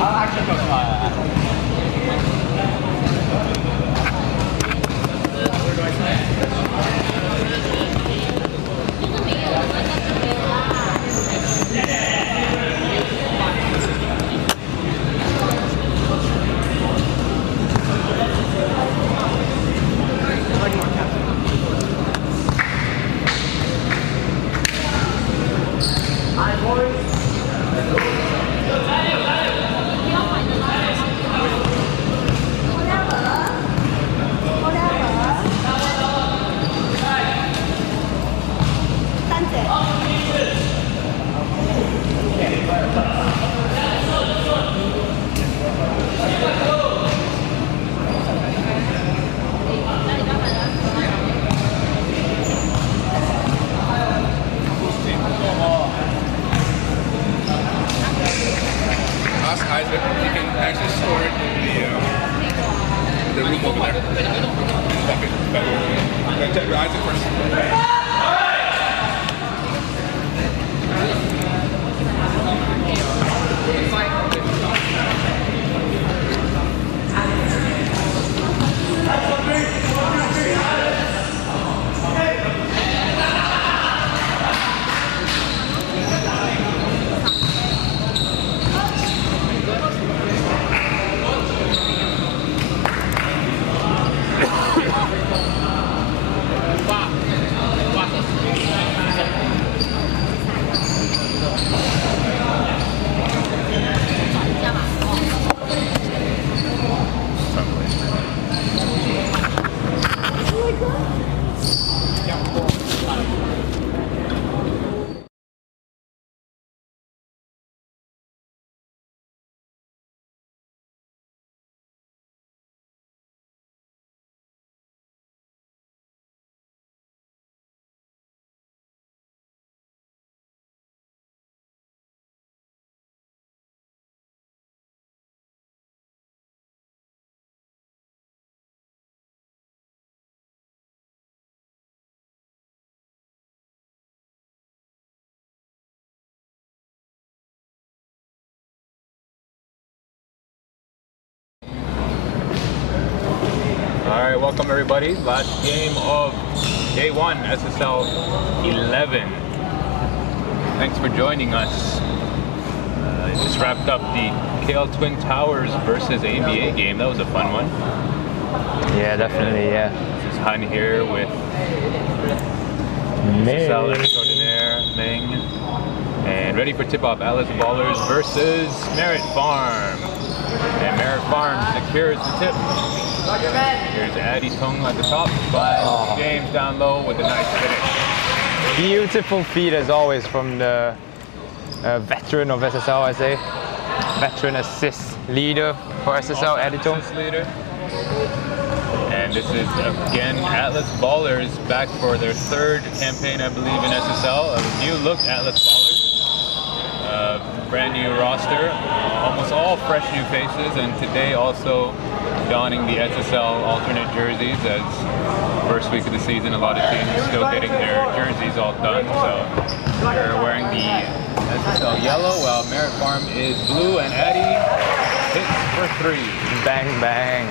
I'll actually coach Where do I say? You can actually store it in the room over there. Stop it. Check Isaac first. Alright, welcome everybody. Last game of day one, SSL 11. Thanks for joining us. I just wrapped up the KL Twin Towers versus ABA game. That was a fun one. Yeah, definitely, yeah. This is Han here with SSL extraordinaire Meng. And ready for tip-off, Atlas Ballers versus Merit Farm. And Merit Farm secures the tip. Here's Addy Tung at the top, but James down low with a nice finish. Beautiful feed as always from the veteran of SSL, I say. Veteran assist leader for SSL, Addy Tung. Leader. And this is again Atlas Ballers back for their third campaign, I believe, in SSL. A new look Atlas Ballers. Brand new roster, almost all fresh new faces, and today also donning the SSL alternate jerseys as first week of the season. A lot of teams still getting their jerseys all done, so they're wearing the SSL yellow while Merit Farm is blue, and Addy hits for three. Bang, bang.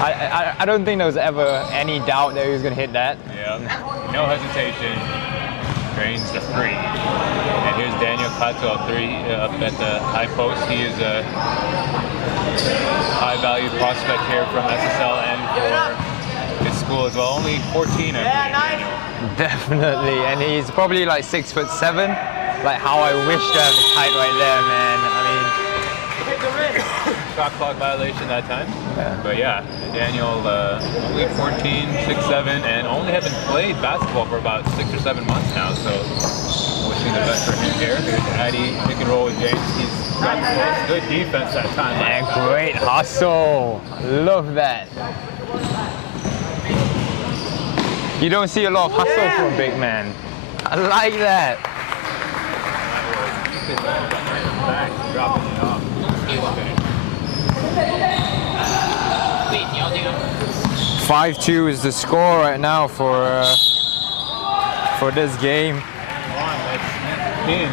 I don't think there was ever any doubt that he was going to hit that. Yeah, no hesitation. Drains the three. And here's Daniel Kato up three up at the high post. He is a high-value prospect here from SSL and for his school as well. Only 14, I believe. Definitely, and he's probably like 6'7". Like how I wish to have his height right there, man. I mean, shot clock violation that time. Yeah. But yeah, Daniel only 14, 6'7", and only haven't played basketball for about 6 or 7 months now. So wishing the best for him here. Here's Addy, pick and roll with James. He's got close. Good defense that time. and great hustle. Love that. You don't see a lot of hustle from a big man. I like that. 5-2 is the score right now for this game. Come on, let's in.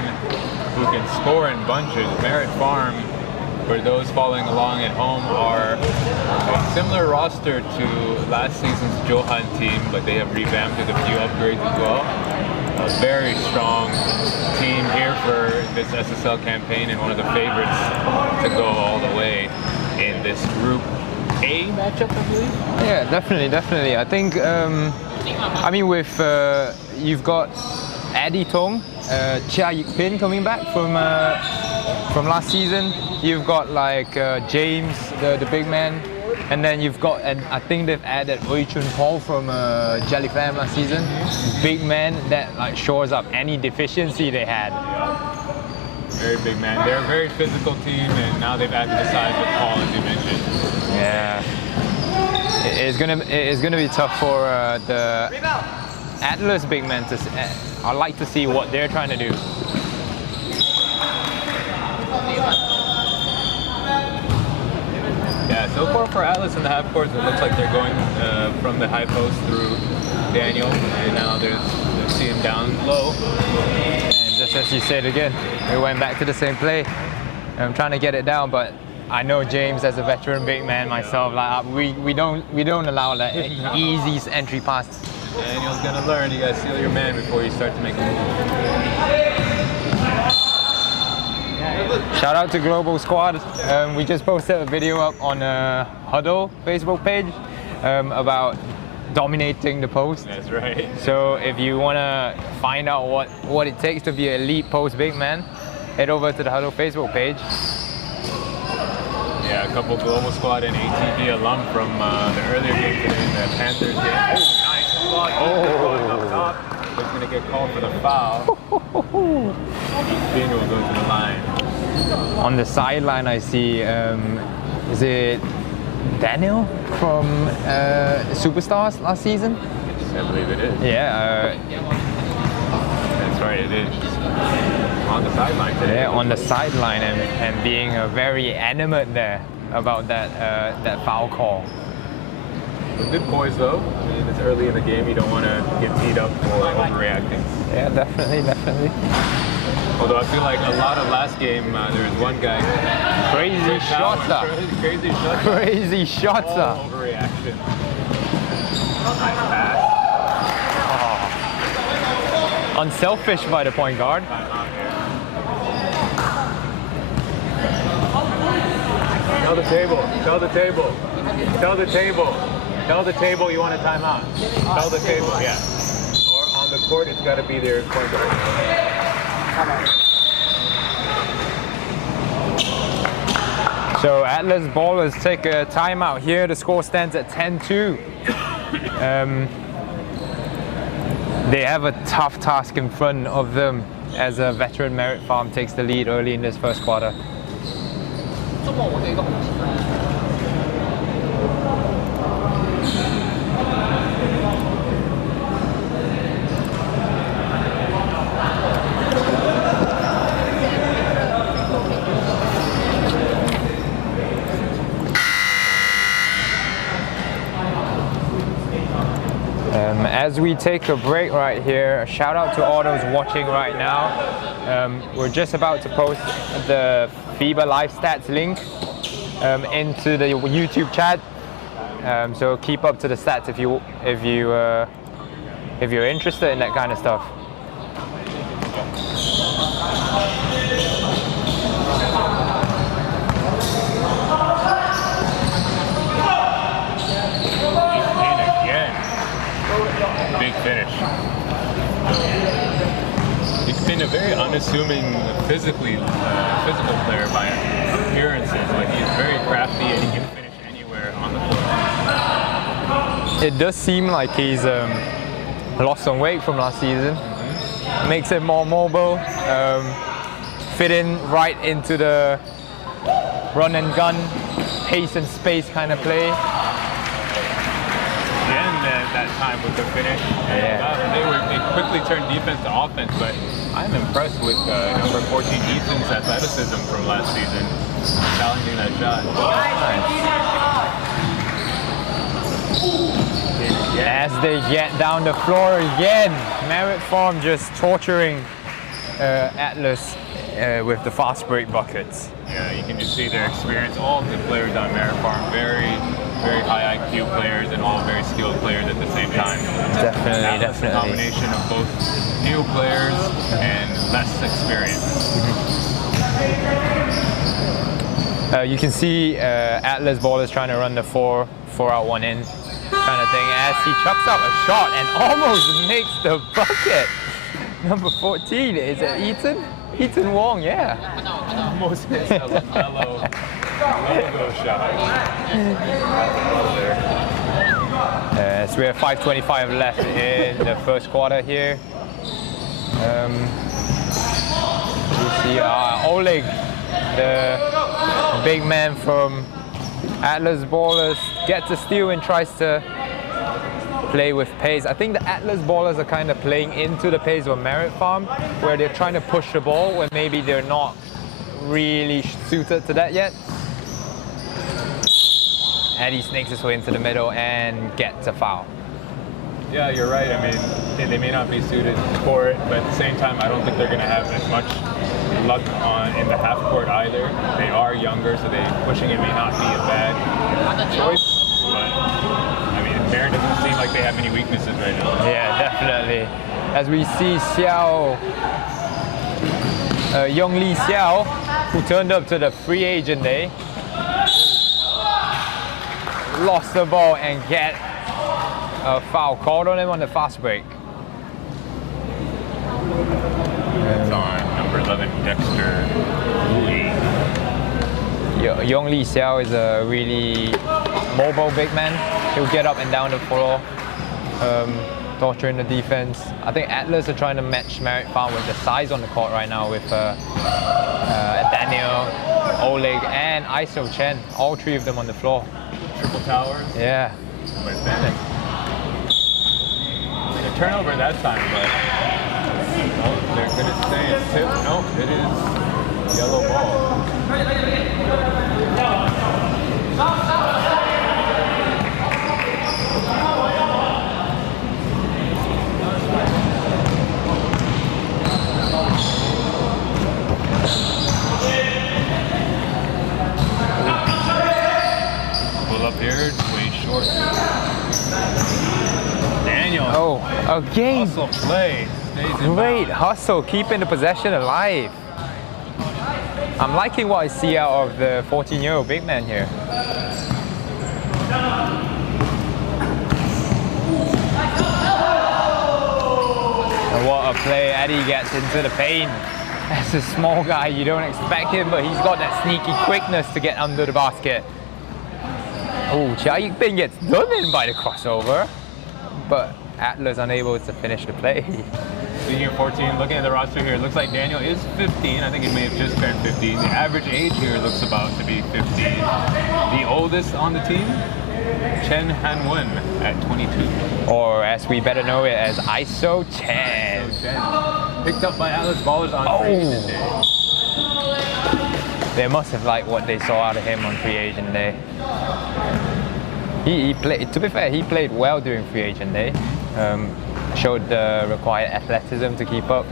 who can score in bunches. Merritt Farm, for those following along at home, are a similar roster to last season's Johan team, but they have revamped with a few upgrades as well. A very strong team here for this SSL campaign and one of the favorites to go all the way in this Group A matchup, I believe. Yeah, definitely. I think, I mean, with you've got Eddie Tong, Chia Yik Pin coming back from last season. You've got like James, the big man, and then you've got, and I think they've added Oi Chun Paul from Jelly Fam last season. Big man that like shores up any deficiency they had. Very big man. They're a very physical team, and now they've added the size with Paul, as you mentioned. Yeah, it's gonna be tough for the Atlas big men to. I'd like to see what they're trying to do. Yeah, so far for Atlas in the half court, it looks like they're going from the high post through Daniel, and now they see him down low. And just as you said again, we went back to the same play. I'm trying to get it down, but I know James as a veteran big man myself. Like we don't allow that easy entry pass. Daniel's gonna learn. You gotta seal your man before you start to make a move. Shout out to Global Squad. We just posted a video up on Huddle Facebook page about dominating the post. That's right. So if you want to find out what it takes to be an elite post big man, head over to the Huddle Facebook page. Yeah, a couple Global Squad and ATV alum from the earlier game today, the Panthers game. Oh, nice block. Oh, up top. He's going to get called for the foul. Daniel will go to the line. On the sideline, I see, is it Daniel from Superstars last season? I believe it is. Yeah. That's right, it is. On the sideline today. Yeah, on the sideline and being very animate there about that foul call. Good poise though. I mean, it's early in the game. You don't want to get teed up for overreacting. Yeah, definitely. Although I feel like a lot of last game, there was one guy. Crazy shots up. Crazy shots. Crazy shots up. Overreaction. Nice pass. Oh. Unselfish by the point guard. Tell the table. Tell the table. Tell the table. Tell the table you want a timeout. Tell the table, yeah. Or on the court, it's got to be their point guard. So Atlas Ballers take a timeout here. The score stands at 10-2. They have a tough task in front of them as a veteran Merritt Farm takes the lead early in this first quarter. As we take a break right here, a shout out to all those watching right now. We're just about to post the FIBA Live Stats link into the YouTube chat. So keep up to the stats if you're interested in that kind of stuff. Big finish. He's been a very unassuming physical player by appearances, but he's very crafty and he can finish anywhere on the floor. It does seem like he's lost some weight from last season. Makes him more mobile, fit in right into the run and gun, pace and space kind of play. That time with the finish. Yeah. They quickly turned defense to offense, but I'm impressed with number 14 Ethan's athleticism from last season, challenging that shot. As they get down the floor again, Merritt Farm just torturing Atlas with the fast break buckets. Yeah, you can just see their experience. All of the players on Merit Farm, very, very high IQ players and all very skilled players at the same time. Definitely, Atlas, definitely. a combination of both new players and less experience. You can see Atlas ballers trying to run the four out, one in kind of thing as he chucks up a shot and almost makes the bucket. Number 14, is it Eaton? Eaton Wong, yeah. Almost hits a LaMelo logo shot. So we have 5:25 left in the first quarter here. You see Oleg, the big man from Atlas ballers, gets a steal and tries to play with pace. I think the Atlas ballers are kind of playing into the pace of Merit Farm, where they're trying to push the ball when maybe they're not really suited to that yet. Eddie snakes his way into the middle and gets a foul. Yeah, you're right. I mean, they may not be suited for it, but at the same time, I don't think they're going to have as much luck in the half court either. They are younger, so pushing it may not be a bad choice. But I mean, Merit doesn't seem like they have any weaknesses right now. Yeah, definitely. As we see Xiao, Yongli Xiao, who turned up to the free agent day, lost the ball and get a foul called on him on the fast break. It's on number 11, Dexter Lee. Yongli Xiao is a really mobile big man. He'll get up and down the floor, torturing the defense. I think Atlas are trying to match Merit Farm with the size on the court right now with Daniel, Oleg, and Iso Chen. All three of them on the floor. Triple towers. Yeah. But then, like a turnover that time, but they're going to say it's tip. Nope, it is yellow ball. Pull up here, it's way short. Daniel. Oh, again. Hustle play. Stays in Great bounds. hustle, keeping the possession alive. I'm liking what I see out of the 14-year-old big man here. And what a play. Eddie gets into the paint. As a small guy, you don't expect him, but he's got that sneaky quickness to get under the basket. Oh, Chia Yik-bin gets done in by the crossover, but Atlas unable to finish the play. Senior 14, looking at the roster here, it looks like Daniel is 15. I think he may have just turned 15. The average age here looks about to be 15. The oldest on the team, Chen Han-won at 22. Or as we better know it as Iso Chen. So Chen, picked up by Atlas ballers on free agent day. They must have liked what they saw out of him on free agent day. He played, to be fair, he played well during free agent day. Showed the required athleticism to keep up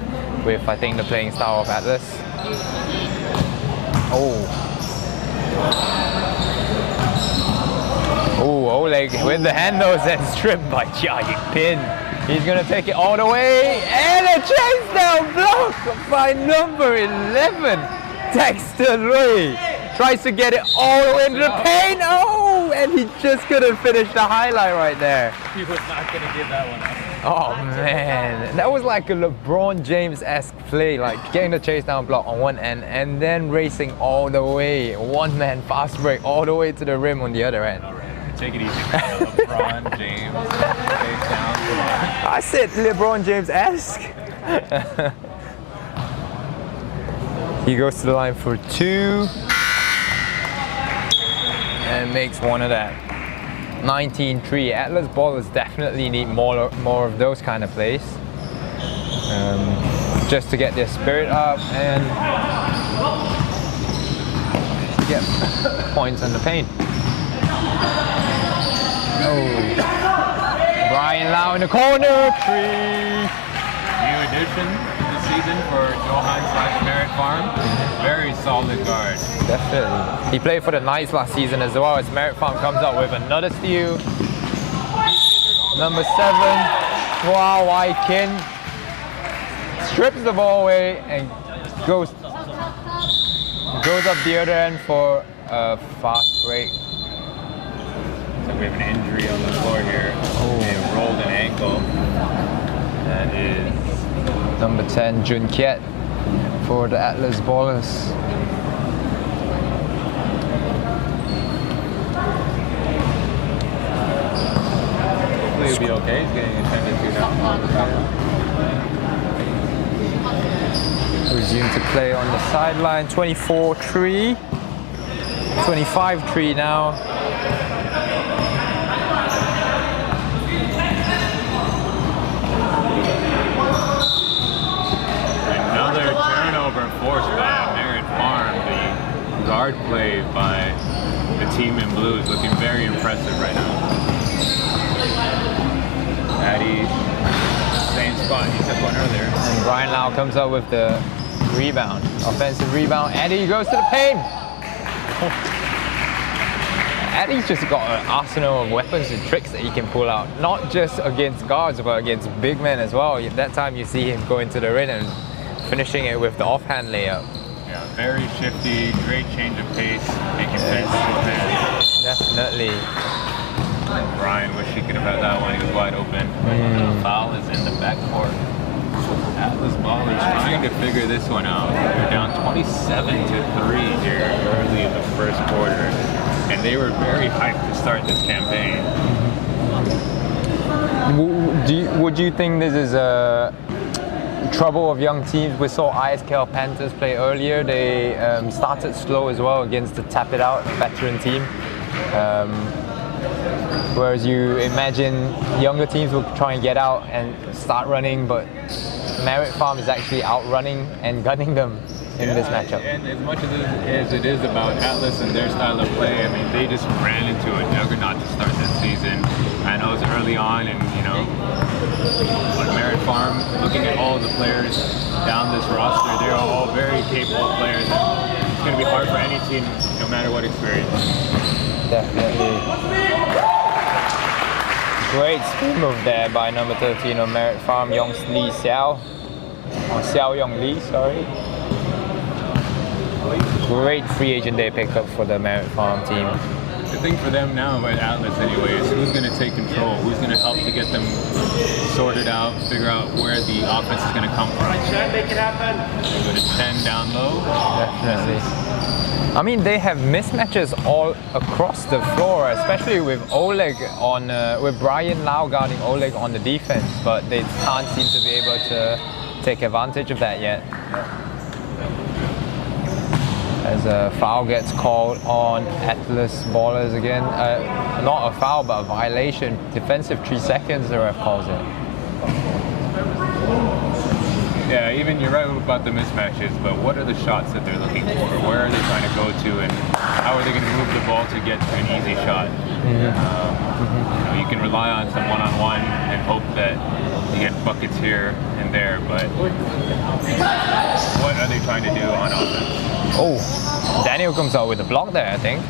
with, I think, the playing style of Atlas. Oh, Oleg with the handles and stripped by Chia Yik-bin. He's gonna take it all the way, and a chase down block by number 11, Dexter Lui. Tries to get it all the way into the paint. Oh, and he just couldn't finish the highlight right there. He was not going to give that one up. Oh man, that was like a LeBron James-esque play, like getting the chase down block on one end and then racing all the way, one-man fast break all the way to the rim on the other end. All right, take it easy. LeBron James, face down. I said LeBron James-esque. He goes to the line for two and makes one of that. 19-3. Atlas ballers definitely need more of those kind of plays, just to get their spirit up and get points in the paint. Oh, Brian Lau in the corner, three. New addition to the season for Johan/Merritt Farm. Very solid guard. Definitely. He played for the Knights last season as well, as Merritt Farm comes up with another steal. Number 7, Chua Wai Kin strips the ball away and goes up the other end for a fast break. So we have an injury on the floor here. They rolled an ankle. That is Number 10, Jun Kiet for the Atlas Ballers. hopefully he'll be okay. He's getting attended to now. Resume to play on the sideline. 24-3. 25-3 now. Another turnover forced by Merritt Farm. The guard play by the team in blue is looking very impressive right now. Addy, same spot he took one earlier. And Brian Lau comes up with the rebound. Offensive rebound. Addy goes to the paint. Addy's just got an arsenal of weapons and tricks that he can pull out. Not just against guards, but against big men as well. That time you see him going to the rim and finishing it with the offhand layup. Yeah, very shifty, great change of pace, making sense with his hands. Definitely. Brian wish he could have had that one. He was wide open. Foul is in the backcourt. Atlas Ballers trying to figure this one out. They're down 27-3 here early in the first quarter, and they were very hyped to start this campaign. Would you think this is a trouble of young teams? We saw ISKL Panthers play earlier. They started slow as well against the Tap It Out veteran team. Whereas you imagine younger teams will try and get out and start running, but Merritt Farm is actually outrunning and gunning them in this matchup. And as much as it is about Atlas and their style of play, I mean, they just ran into a juggernaut to start this season. I know it's early on, and you know, but Merritt Farm, looking at all the players down this roster, they're all very capable players. And it's going to be hard for any team, no matter what experience. Definitely. Great spin move there by number 13 of Merritt Farm, Yong Lee Xiao. Or Xiao Yong Lee, sorry. Great free agent day pickup for the Merritt Farm team. The thing for them now, at Atlas anyway, is who's going to take control, who's going to help to get them sorted out, figure out where the offense is going to come from. Make it happen. They go to 10 down low. Definitely. I mean, they have mismatches all across the floor, especially with Oleg on, with Brian Lau guarding Oleg on the defense, but they can't seem to be able to take advantage of that yet. As a foul gets called on Atlas Ballers again. Not a foul, but a violation. Defensive 3 seconds, the ref calls it. Yeah, even you're right about the mismatches, but what are the shots that they're looking for? Where are they trying to go to, and how are they going to move the ball to get to an easy shot? You know, you can rely on some one-on-one and hope that you get buckets here and there, but what are they trying to do on offense? Oh, Daniel comes out with a block there, I think.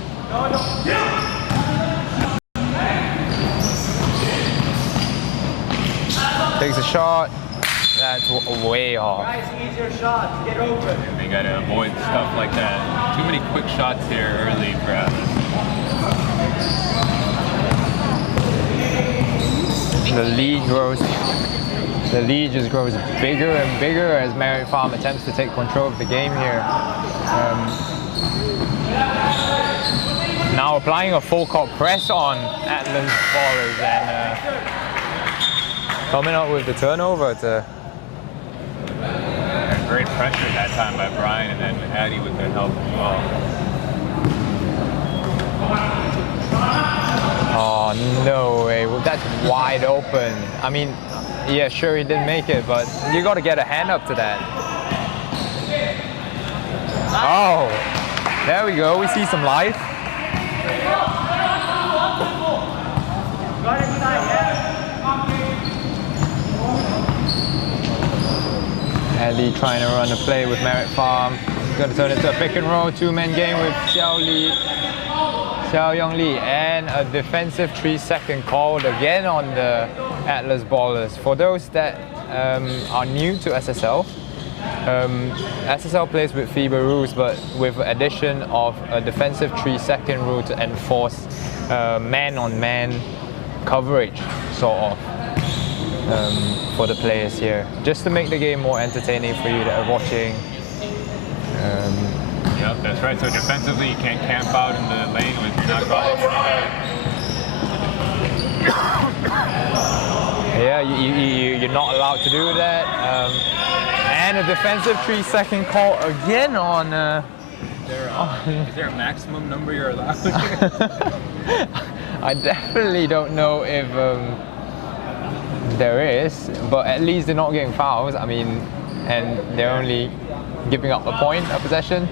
Takes a shot. That's way off. Guys, easier shots. Get open. And they got to avoid stuff like that. Too many quick shots here early for Atlas. The lead just grows bigger and bigger as Merritt Farm attempts to take control of the game here. Now applying a full court press on Atlas Ballers and coming up with the turnover to. Great pressure that time by Brian, and then Addy with their help as well. Oh, no way. Well, that's wide open. I mean, yeah, sure, he didn't make it, but you got to get a hand up to that. Oh, there we go. We see some life. As Lee trying to run a play with Merit Farm. Going to turn it to a pick and roll, two-man game with Xiao Yong Lee, and a defensive 3-second called again on the Atlas Ballers. For those that are new to SSL, SSL plays with FIBA rules, but with addition of a defensive 3-second rule to enforce man-on-man coverage, sort of, for the players here, just to make the game more entertaining for you that are watching. Yep, that's right. So defensively, you can't camp out in the lane when you're not calling. Yeah, you're not allowed to do that. And a defensive 3-second call again on. Is there a maximum number you're allowed? I definitely don't know if there is, but at least they're not getting fouls. I mean, and they're only giving up a point, a possession.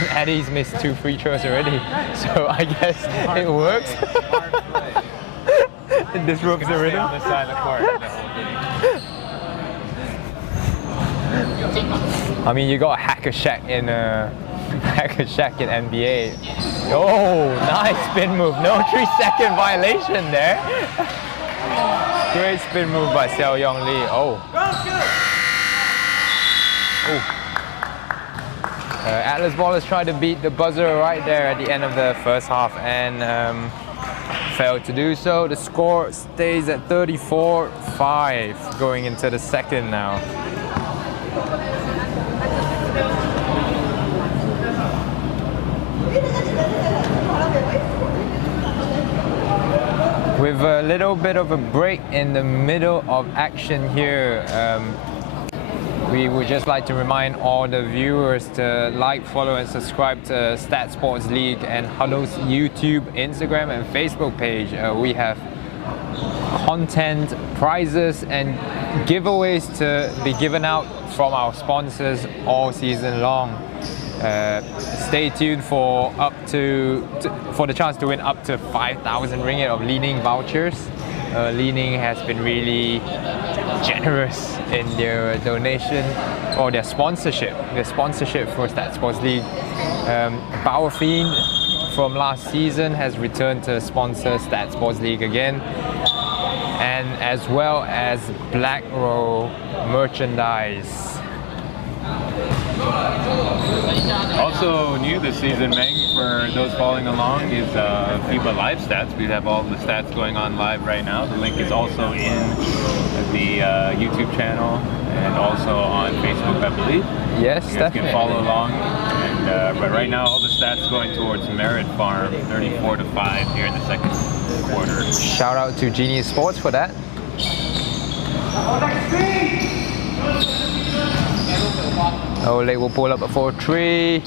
And Eddie's missed 2 free throws already, so I guess it works. It disrupts the rhythm. On the side of the court, the whole game. I mean, you got a hacker shack in NBA. Oh, nice spin move. No 3-second violation there. Great spin move by Xiao Yong Lee. Oh. Atlas Ballers tried to beat the buzzer right there at the end of the first half and failed to do so. The score stays at 34-5 going into the second now. With a little bit of a break in the middle of action here, we would just like to remind all the viewers to like, follow and subscribe to StatSports League and Huddle's YouTube, Instagram and Facebook page. We have content, prizes and giveaways to be given out from our sponsors all season long. Stay tuned for for the chance to win up to 5,000 ringgit of Li-Ning vouchers. Li-Ning has been really generous in their donation or their sponsorship for StatSports League. Power Fiend from last season has returned to sponsor StatSports League again, and as well as Black Roll merchandise. Also new this season, Meng, for those following along, is FIBA Live Stats. We have all the stats going on live right now. The link is also in the YouTube channel and also on Facebook, I believe. Yes, you guys definitely. can follow along. And, but right now, all the stats going towards Merit Farm, 34-5 here in the second quarter. Shout out to Genius Sports for that. Ole will pull up a 4-3.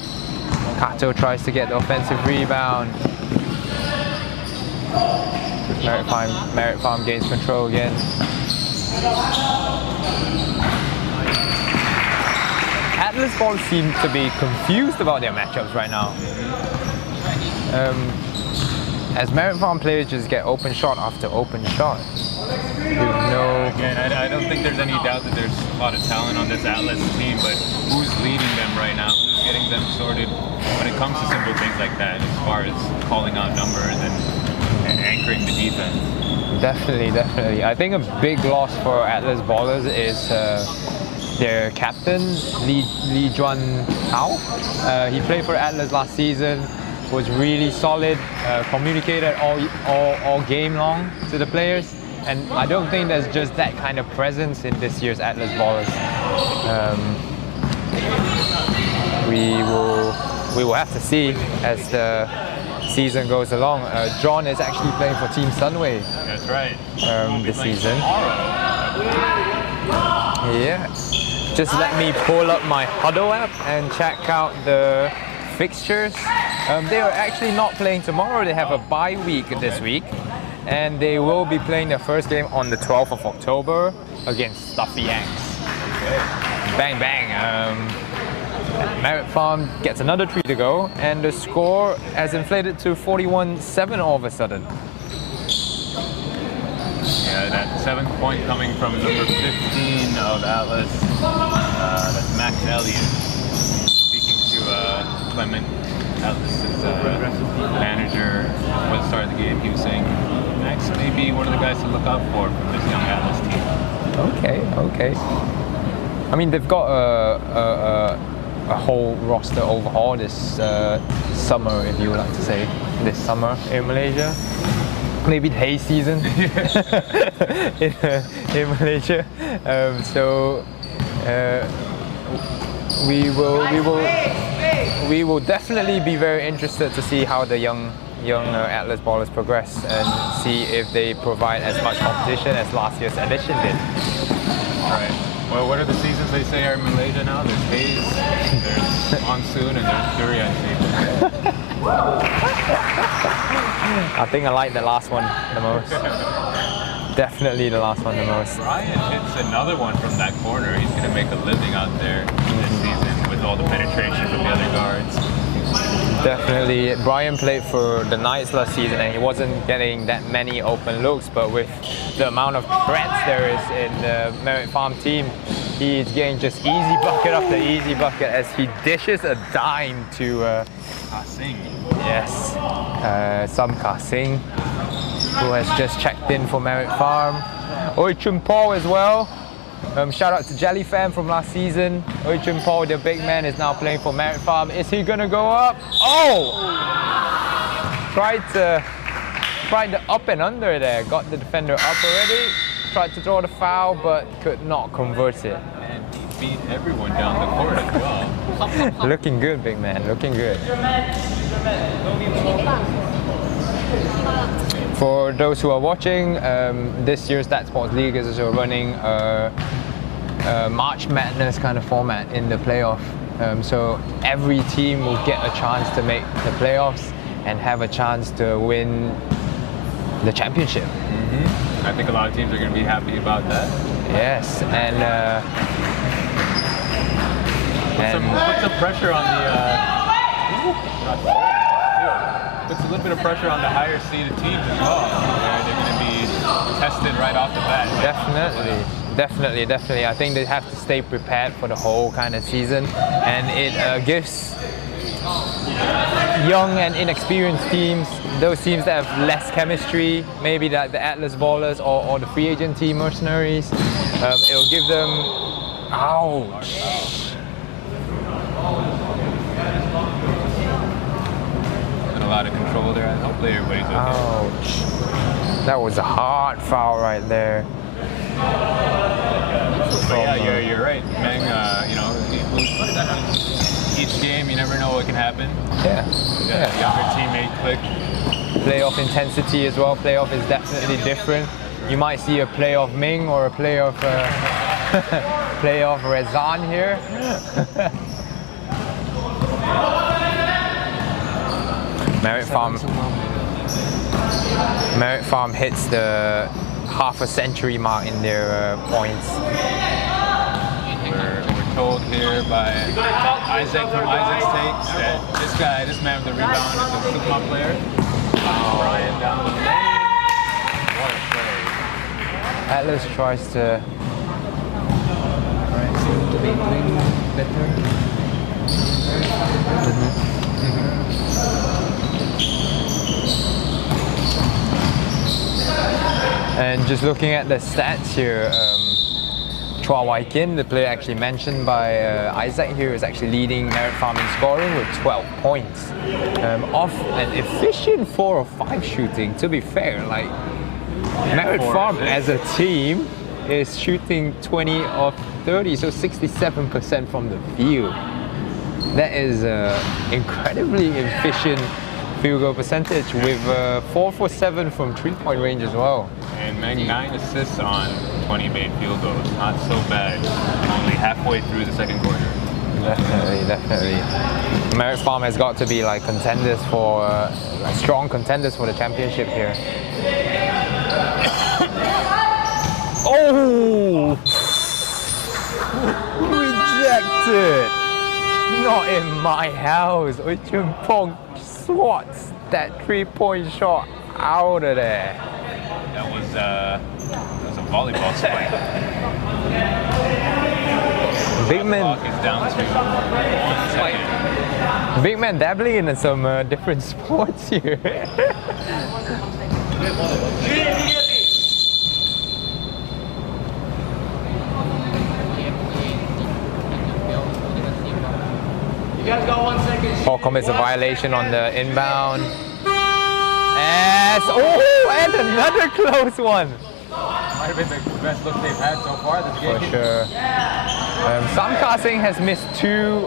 Kato tries to get the offensive rebound. Merit Farm gains control again. Atlas Ball seem to be confused about their matchups right now. As Merit Farm players just get open shot after open shot. Again, I don't think there's any doubt that there's a lot of talent on this Atlas team, but who's leading them right now? Who's getting them sorted when it comes to simple things like that, as far as calling out numbers and anchoring the defense? Definitely. I think a big loss for Atlas Ballers is their captain, Lee Juan Hao. He played for Atlas last season, was really solid, communicated all game long to the players. And I don't think there's just that kind of presence in this year's Atlas Ballers. We will have to see as the season goes along. John is actually playing for Team Sunway. That's right. This season. Yeah. Just let me pull up my Huddle app and check out the fixtures. They are actually not playing tomorrow. They have a bye week this week. And they will be playing their first game on the 12th of October against Stuffy Yanks. Okay. Bang, bang. Merit Farm gets another 3 to go, and the score has inflated to 41-7 all of a sudden. Yeah, that's 7th point coming from number 15 of Atlas. That's Max Elliott. Speaking to Clement, Atlas's manager, before the start of the game, he was saying Max may be one of the guys to look out for from this young Atlas team. Okay. I mean, they've got a whole roster overhaul this summer, if you would like to say, this summer in Malaysia. Maybe the hay season in Malaysia. We will definitely be very interested to see how the young Atlas ballers progress and see if they provide as much competition as last year's edition did. All right. Well, what are the seasons they say are in Malaysia now? There's haze, there's monsoon, and there's durian season. I think I like the last one the most. Definitely the last one the most. Brian hits another one from that corner. He's going to make a living out there this season with all the penetration from the other guards. Definitely. Brian played for the Knights last season and he wasn't getting that many open looks, but with the amount of threats there is in the Merit Farm team, he's getting just easy bucket after easy bucket as he dishes a dime to Singh. Yes, Sam Ka Singh, who has just checked in for Merit Farm. Oi Chun Paul as well. Shout out to Jelly Fam from last season. Oi Chun Paul, the big man, is now playing for Merit Farm. Is he gonna go up? Oh! Tried to up and under there. Got the defender up already. Tried to draw the foul, but could not convert it. And he beat everyone down the court as well. Looking good, big man. Looking good. For those who are watching, this year's StatSports League is also running a March Madness kind of format in the playoff. So every team will get a chance to make the playoffs and have a chance to win the championship. I think a lot of teams are going to be happy about that. Yes, and put some pressure on puts a little bit of pressure on the higher seeded teams as well. They're going to be tested right off the bat. Definitely. I think they have to stay prepared for the whole kind of season, and it gives young and inexperienced teams, those teams that have less chemistry, maybe like the Atlas Ballers or the free agent team Mercenaries, it'll give them, ouch. A lot of control there. Hopefully everybody's okay. Ouch. That was a hard foul right there. Yeah, you're right, Meng. Each game, you never know what can happen. Yeah. Younger teammate click. Playoff intensity as well. Playoff is definitely different. You might see a playoff Ming or a playoff playoff Rezan here. Merit Farm hits the half a century mark in their points. We're told here by Isaac from Isaac's Takes that this man with the rebound is a Superman player. Brian down the lane. What a play. Atlas tries to be doing better. And just looking at the stats here, Chua Wai Kin, the player actually mentioned by Isaac here, is actually leading Merit Farm in scoring with 12 points. Off an efficient 4 of 5 shooting, to be fair. Like, Merit Farm as a team is shooting 20 of 30, so 67% from the field. That is incredibly efficient field goal percentage with 4 for 7 from 3-point range as well. And Meng 9 assists on 20 made field goals. Not so bad. Only halfway through the second quarter. Definitely. Merit Farm has got to be like contenders for strong contenders for the championship here. Oh! Rejected! Not in my house. Oi Chun Pong swats that 3-point shot out of there. That was a volleyball spike. Big The man, clock is down to 1 second. big man dabbling in some different sports here. You guys got 1 second. Paul commits a violation on the inbound. And another close one. Might have been the best look they've had so far this game. For sure. Sam Karsing has missed 2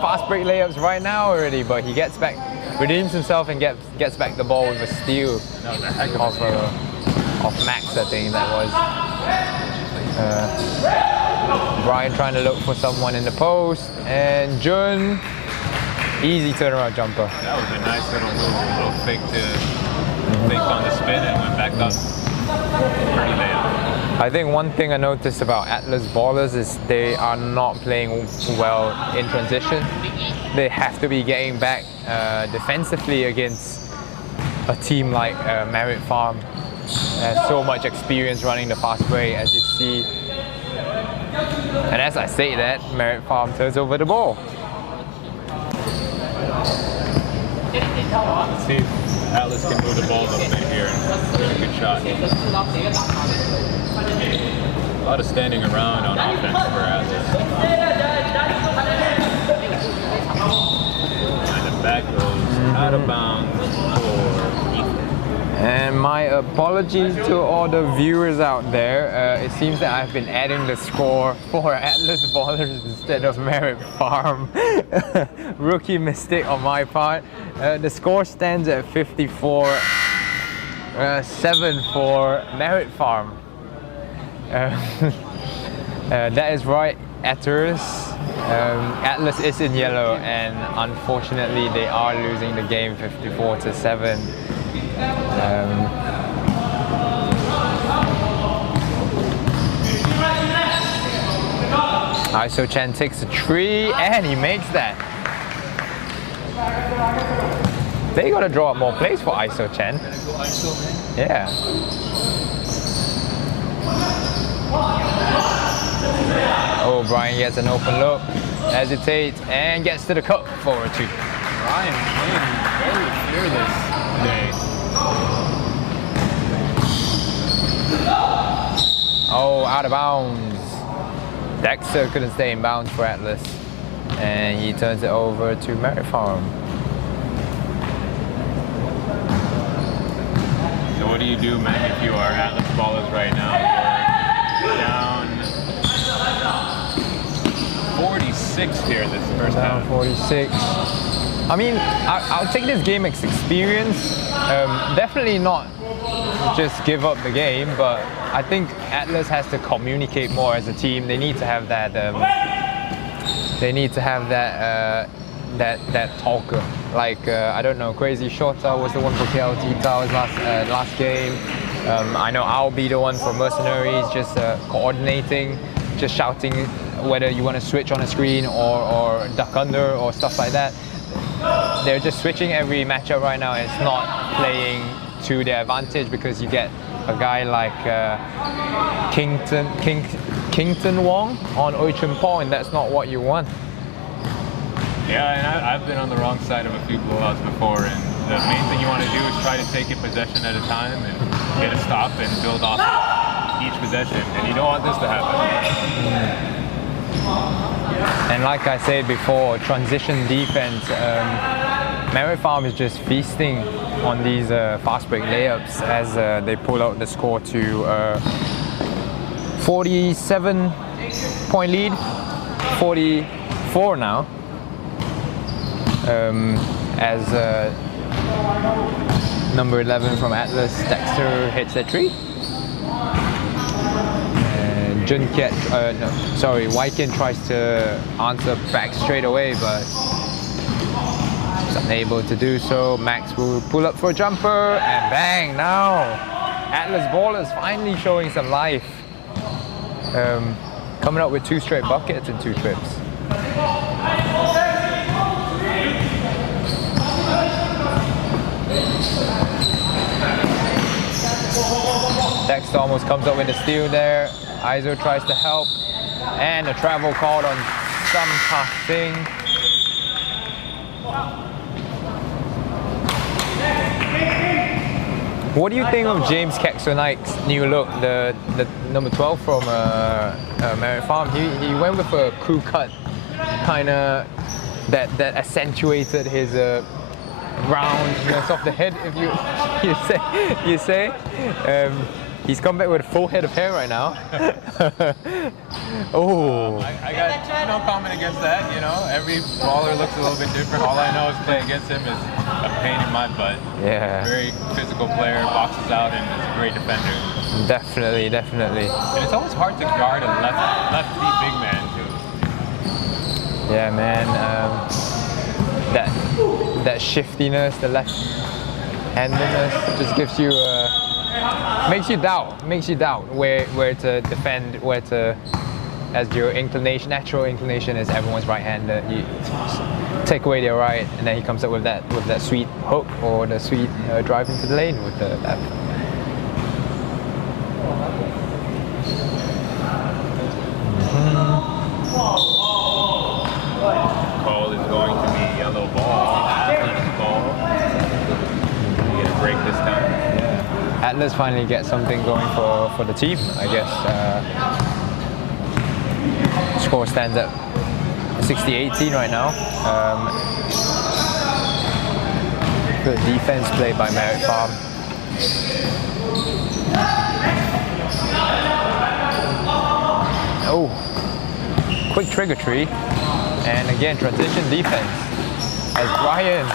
fast break layups right now already, but he gets back, redeems himself and gets back the ball with a steal That was a heck of a steal. of Max, I think that was. Brian trying to look for someone in the post, and Jun, easy turnaround jumper. That was a nice little move, a little fake on the spin and went back up. Pretty layup. I think one thing I noticed about Atlas ballers is they are not playing well in transition. They have to be getting back defensively against a team like Merit Farm. Has so much experience running the fast break, as you see. And as I say that, Merit Farm turns over the ball. Let's see if Atlas can move the balls up in here and get a good shot. A lot of standing around on offense for Atlas. And the back goes out of bounds for Ethan. And my apologies to all the viewers out there. It seems that I've been adding the score for Atlas Ballers instead of Merit Farm. Rookie mistake on my part. The score stands at 54-7 for Merit Farm. That is right, Atlas. Atlas is in yellow, and unfortunately they are losing the game 54-7. Iso Chen takes a 3 and he makes that. They gotta draw up more plays for Iso Chen. Yeah. Oh, Brian gets an open look, hesitates and gets to the cup for a 2. Ryan playing very fearless today. Oh, out of bounds. Dexter couldn't stay in bounds for Atlas. And he turns it over to Merit Farm. So what do you do, man, if you are Atlas ballers right now? You're down 46 here this first Down half. 46. I mean, I'll take this game as experience. Definitely not just give up the game, but I think Atlas has to communicate more as a team. They need to have that. They need to have that that talker. Like I don't know, Crazy Shota was the one for KLT Towers last game. I know I'll be the one for Mercenaries, just coordinating, just shouting whether you want to switch on a screen or duck under or stuff like that. They're just switching every matchup right now. It's not playing to their advantage because you get a guy like Kington Wong on Oichun Paul, and that's not what you want. Yeah, and I've been on the wrong side of a few blowouts before, and the main thing you want to do is try to take it possession at a time and get a stop and build off each possession, and you don't want this to happen. And like I said before, transition defense, Merit Farm is just feasting on these fast break layups as they pull out the score to 47 point lead, 44 now, as number 11 from Atlas, Dexter, hits that 3. Wykin tries to answer back straight away, but he's unable to do so. Max will pull up for a jumper, and bang, now Atlas Ballers finally showing some life. Coming up with 2 straight buckets in 2 trips. Dexter almost comes up with a steal there. Iso tries to help. And a travel called on some passing. What do you think of James Kexonike's new look, the number 12 from Merritt Farm? He went with a crew cut, kind of that accentuated his roundness of the head, if you say. He's come back with a full head of hair right now. Oh. I got no comment against that, you know. Every baller looks a little bit different. All I know is playing against him is a pain in my butt. Yeah. Very physical player, boxes out, and is a great defender. Definitely. And it's always hard to guard a lefty big man, too. Yeah, man. That shiftiness, the left-handedness just gives you makes you doubt where to defend, where to, as your natural inclination is everyone's right-handed. You take away their right, and then he comes up with that sweet hook or the sweet drive into the lane with the left. Call is going to be yellow ball. You get a break this time. Atlas finally gets something going for the team, I guess. Score stands at 60-18 right now. Good defense played by Merritt Farm. Oh, quick trigger tree. And again, transition defense. As Brian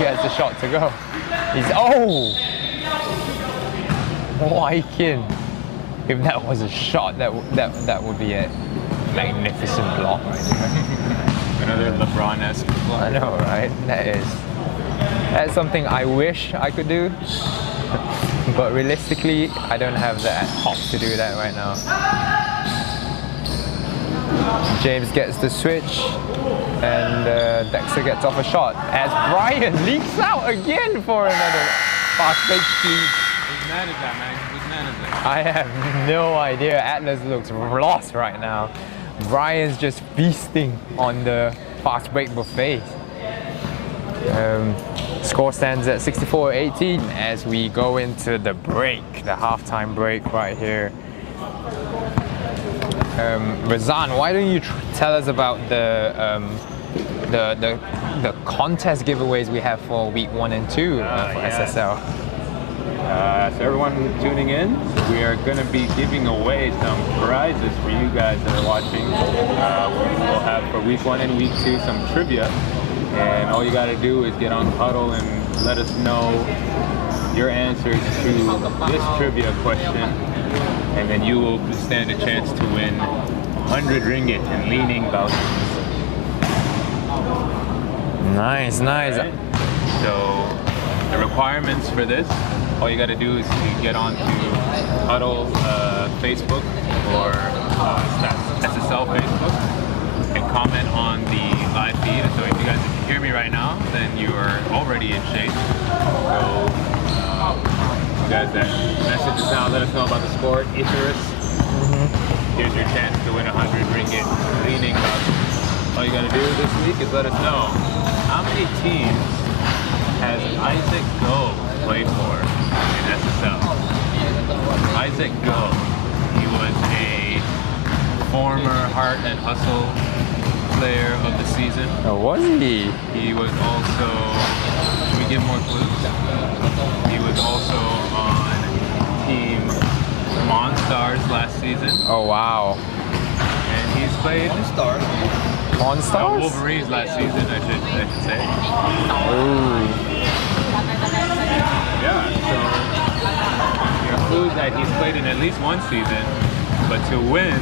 gets the shot to go. Wykin. If that was a shot, that would be a magnificent block right there. Another LeBron-esque block. I know, right? That's something I wish I could do, but realistically, I don't have the hop to do that right now. James gets the switch, and Dexter gets off a shot as Brian leaks out again for another fast break speed. Whose man is that, man? Whose man is that? I have no idea. Atlas looks lost right now. Brian's just feasting on the fast break buffet. Score stands at 64-18 as we go into the break, the halftime break right here. Razan, why don't you tell us about the contest giveaways we have for week 1 and 2 for SSL? So everyone tuning in, we are going to be giving away some prizes for you guys that are watching. We'll have for week 1 and week 2 some trivia, and all you got to do is get on Huddle and let us know your answers to this trivia question, and then you will stand a chance to win 100 ringgit in leaning vouchers. Nice. Right? So the requirements for this, all you got to do is to get onto Huddle Facebook or SSL Facebook and comment on the live feed. So if you guys can hear me right now, then you are already in shape. So you guys that message us now, let us know about the sport, Icarus. Here's your chance to win 100 ringgit leaning vouchers. All you got to do this week is let us know how many teams has Isaac Go played for in SSL. Isaac Go, he was a former Heart and Hustle player of the season. Oh, was he? He was also, should we give more clues? He was also on Team Monstars last season. Oh, wow. And he's played Monstars? Wolverines last season, I should say. Ooh. Yeah, so your clue is that he's played in at least one season, but to win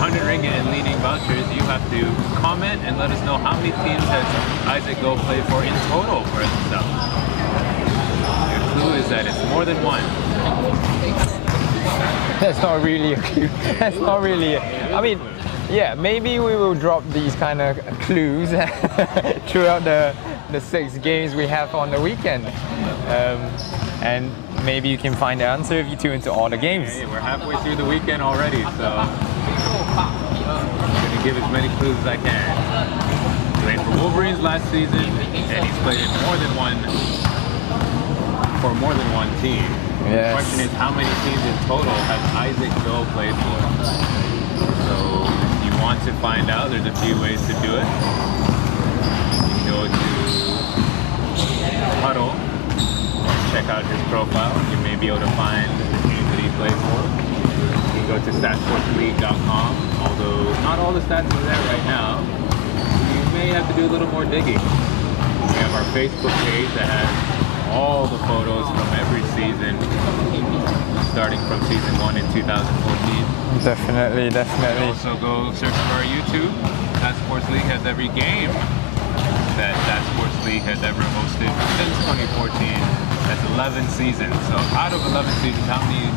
100 ringgit in leading vouchers, you have to comment and let us know how many teams has Isaac Go played for in total for SSL. Your clue is that it's more than one. That's not really a clue. That's not really I mean, yeah, maybe we will drop these kind of clues throughout the 6 games we have on the weekend. And maybe you can find the answer if you tune into all the games. Hey, we're halfway through the weekend already, so I'm going to give as many clues as I can. He played for Wolverines last season, and he's played in more than one team. Yes. The question is, how many teams in total has Isaac Doe played for? So if you want to find out, there's a few ways to do it. You go to Huddle, check out his profile. You may be able to find the teams that he plays for. You can go to StatSportsLeague.com, although not all the stats are there right now. You may have to do a little more digging. We have our Facebook page that has all the photos from every season, starting from season 1 in 2014. Definitely. Also go search for our YouTube. StatSports League has every game that StatSports League has ever hosted since 2014. That's 11 seasons. So out of 11 seasons, how many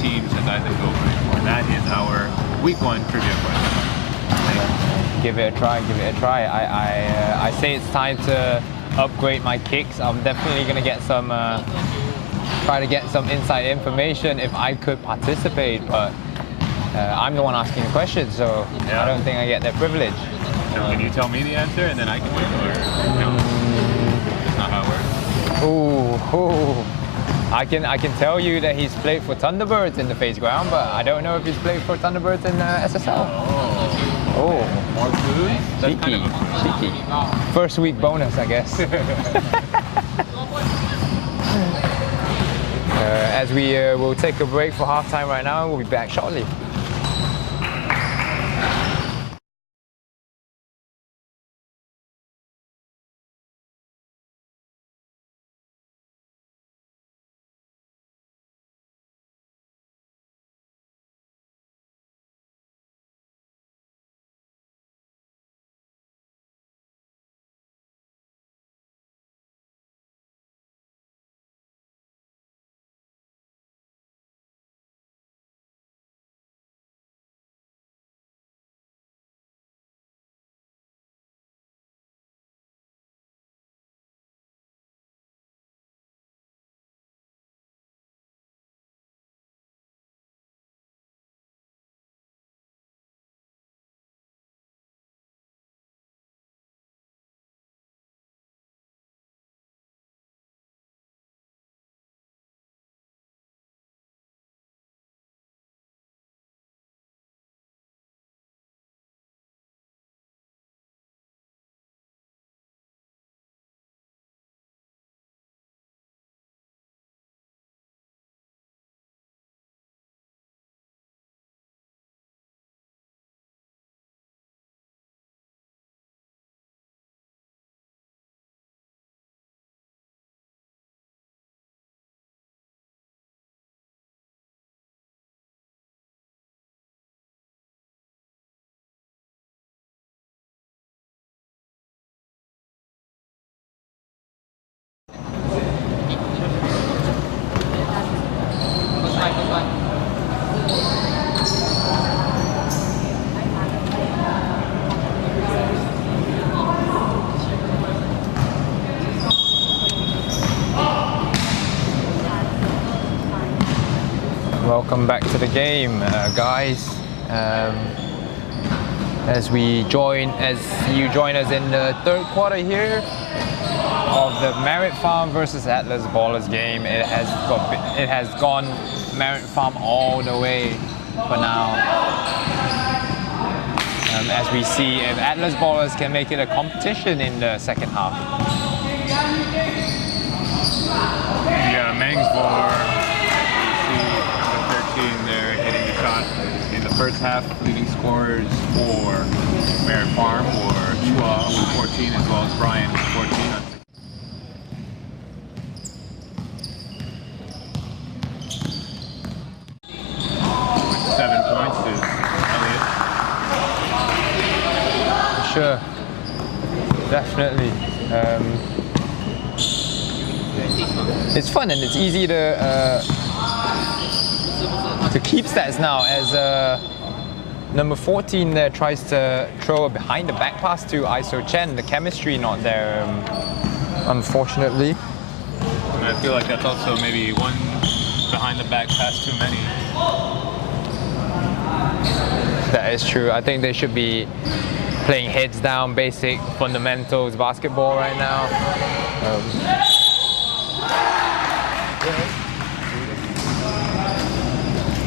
teams has Isaac Doe played for? That is our week 1 trivia question. Give it a try. I say it's time to upgrade my kicks. I'm definitely gonna get some, try to get some inside information if I could participate, but I'm the one asking the questions, so Yeah. I don't think I get that privilege. So can you tell me the answer and then I can win, or no? That's not how it works. Ooh. I can tell you that he's played for Thunderbirds in the face ground, but I don't know if he's played for Thunderbirds in SSL. Oh. More clues? That's kind Cheeky. of a clue. Cheeky. First week bonus, I guess. As we will take a break for halftime right now, we'll be back shortly. Welcome back to the game, guys. As you join us in the 3rd quarter here of the Merit Farm versus Atlas Ballers game. It has gone Merit Farm all the way for now. As we see if Atlas Ballers can make it a competition in the 2nd half. Yeah, Mangsvor. There hitting the shot in the first half. Leading scorers for Merit Farm were Chua with 14 as well as Brian with 14. With 7 points is Elliot. Sure, definitely. It's fun and it's easy to keep stats now, as number 14 there tries to throw a behind the back pass to Iso Chen. The chemistry not there, unfortunately. And I feel like that's also maybe one behind the back pass too many. That is true. I think they should be playing heads down, basic fundamentals basketball right now.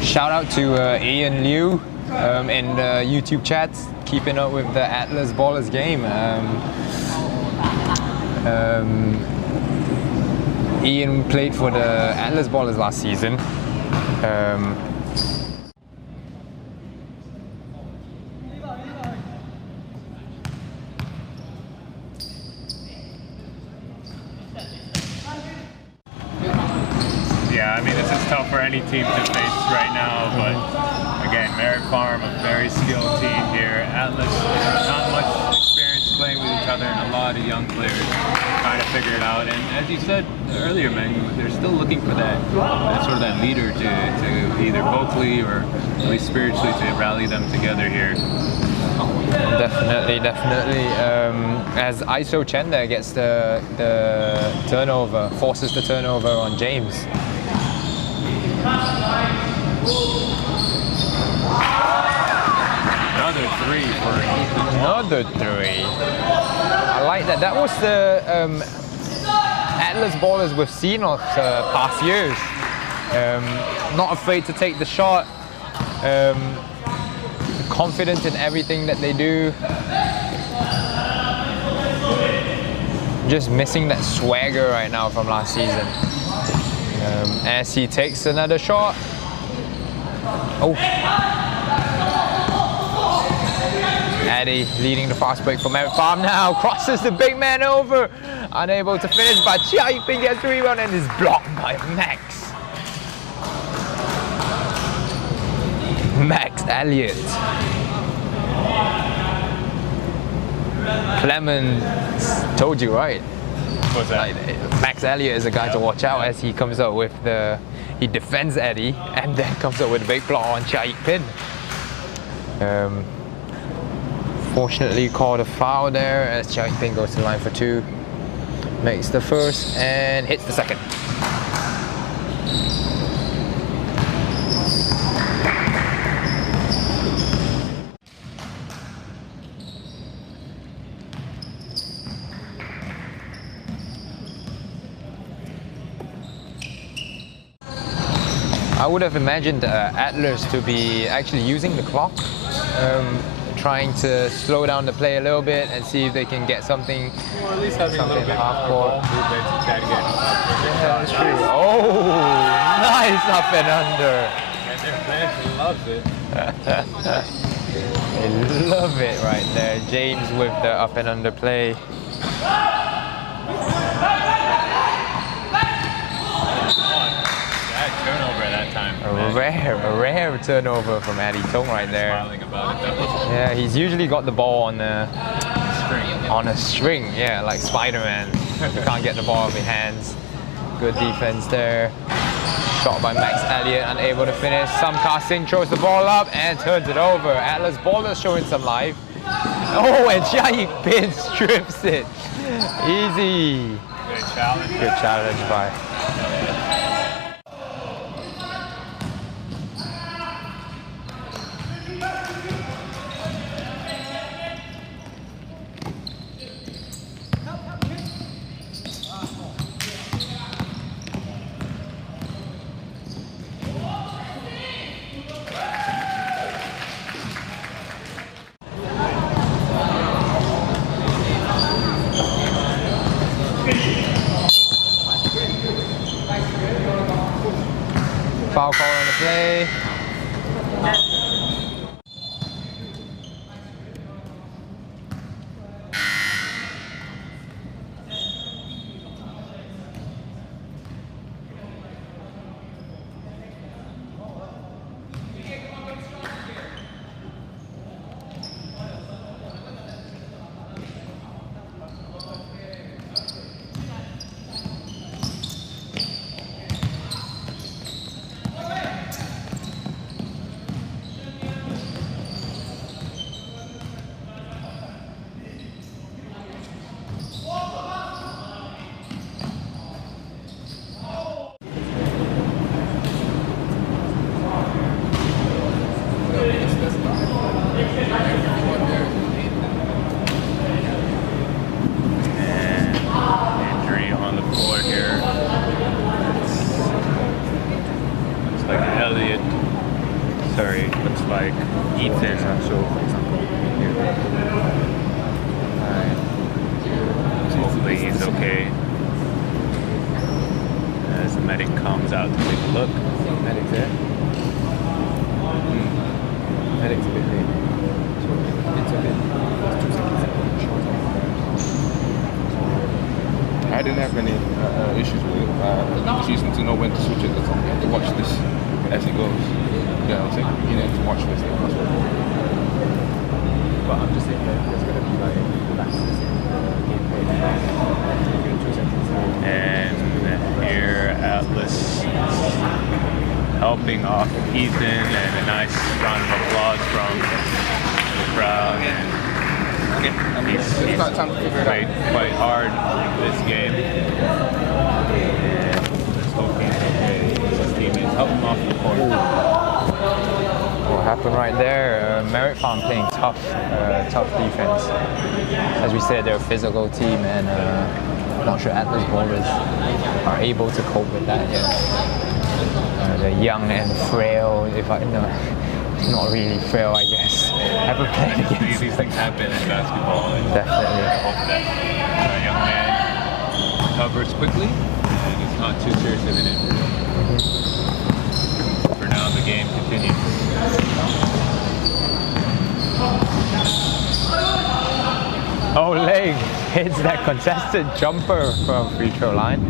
Shout out to Ian Liu in the YouTube chats, keeping up with the Atlas Ballers game. Ian played for the Atlas Ballers last season. Yeah, I mean, this is tough for any team to face right now, but again, Merritt Farm, a very skilled team here. Atlas, not much experience playing with each other, and a lot of young players trying to figure it out. And as you said earlier, man, they're still looking for that sort of that leader to either vocally or at least spiritually to rally them together here. Definitely. As Iso Chen there gets the turnover, forces the turnover on James. Another three for him. Another three. I like that. That was the Atlas Ballers we've seen of past years. Not afraid to take the shot. Confident in everything that they do. Just missing that swagger right now from last season. As he takes another shot. Oh. Addy leading the fast break from Merritt Farm now. Crosses the big man over. Unable to finish, but Chia Yiping gets the rebound and is blocked by Max. Max Elliott. Clemens told you right. What's that? Max Elliott is a guy to watch out as he comes up with he defends Eddie and then comes up with a big block on Chia Yiping. Fortunately called a foul there as Chia Yiping goes to the line for two. Makes the first and hits the second. I would have imagined Atlas to be actually using the clock, trying to slow down the play a little bit and see if they can get something. Or at least having a little bit half more court. ball movement to try to get Yeah, that's true. Oh, nice up and under. and their fans loves it. They love it right there. James with the up and under play. Turnover at that time. A rare turnover from Addy Tong right there. Smiling about it though. Yeah, he's usually got the ball on a string, yeah, like Spider-Man. You can't get the ball off his hands. Good defense there. Shot by Max Elliott, unable to finish. Some casting throws the ball up and turns it over. Atlas Ballers showing some life. Oh, and Chia Yiping strips it. Easy. Good challenge. Good challenge by. Foul call on the play. okay. As the medic comes out to take a look. Medic's there. Medic's a bit late. It's a bit. It's 2 seconds. I didn't have any issues with it. Just using to know when to switch it. That's all. You have to watch this as it goes. Yeah, I'm saying you need to watch this. That's what. But I'm just saying that there's going to be like lapses in gameplay. And here Atlas helping off Ethan, and a nice round of applause from the crowd. And he's time to figure it played quite hard this game. And let's hope he's okay. His teammates help him off the court. What happened right there? Merit Farm playing tough defense. As we said, they're a physical team, and I'm not sure Atlas bowlers are able to cope with that yet. They're young and frail. If I no, not really frail, I guess. Ever played against These things happen in basketball. And Definitely. I hope that a young man recovers quickly and is not too serious of an injury. For now, the game continues. Oleg hits that contested jumper from free throw line.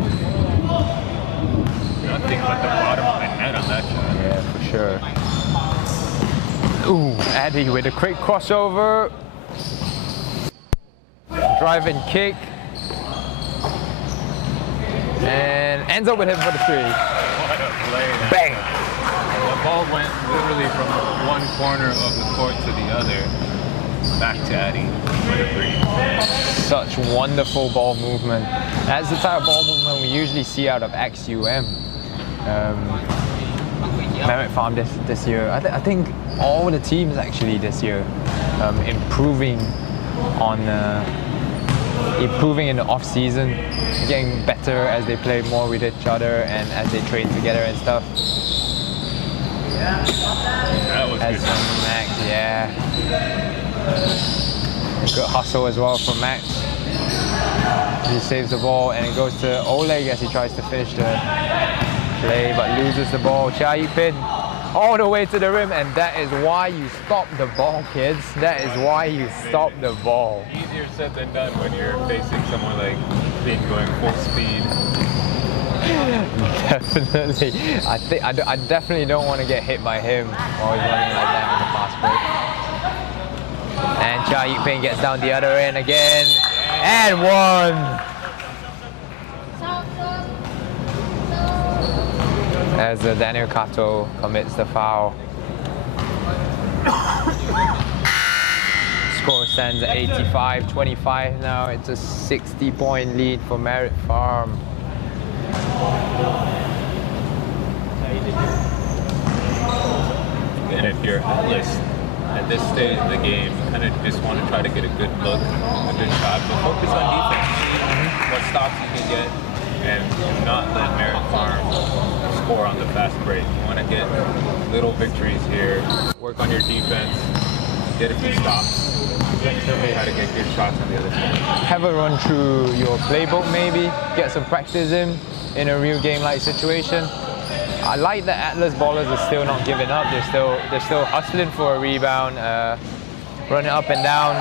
Nothing but the bottom of the net on that shot. Yeah, for sure. Ooh, Addy with a quick crossover. Drive and kick. And ends up with him for the three. What a play. Bang! The ball went literally from one corner of the court to the other. Back to Addy for the three. Such wonderful ball movement. That's the type of ball movement we usually see out of XUM. Merit Farm this year. I think all the teams actually this year improving in the off season, getting better as they play more with each other and as they train together and stuff. That was As good. Max, yeah. Good hustle as well from Max. He saves the ball and it goes to Oleg as he tries to finish the play but loses the ball. Chia Yip-Pin all the way to the rim, and that is why you stop the ball, kids. That is why you stop the ball. Easier said than done when you're facing someone like Finn going full speed. Definitely. I definitely don't want to get hit by him while he's running like that on the fast break. And Chia Yip-Pin gets down the other end again. And one. As Daniel Kato commits the foul. Score stands at 85-25 now. It's a 60-point lead for Merit Farm. And if you're Atlas at this stage of the game, you kind of just want to try to get a good look, a good shot, but focus on defense. See what stops you can get, and do not let Merit Farm score on the fast break. You want to get little victories here. Work on your defense, get a few stops. Try to get good shots on the other side. Have a run through your playbook maybe, get some practice in a real game-like situation. I like that Atlas ballers are still not giving up. They're still hustling for a rebound, running up and down.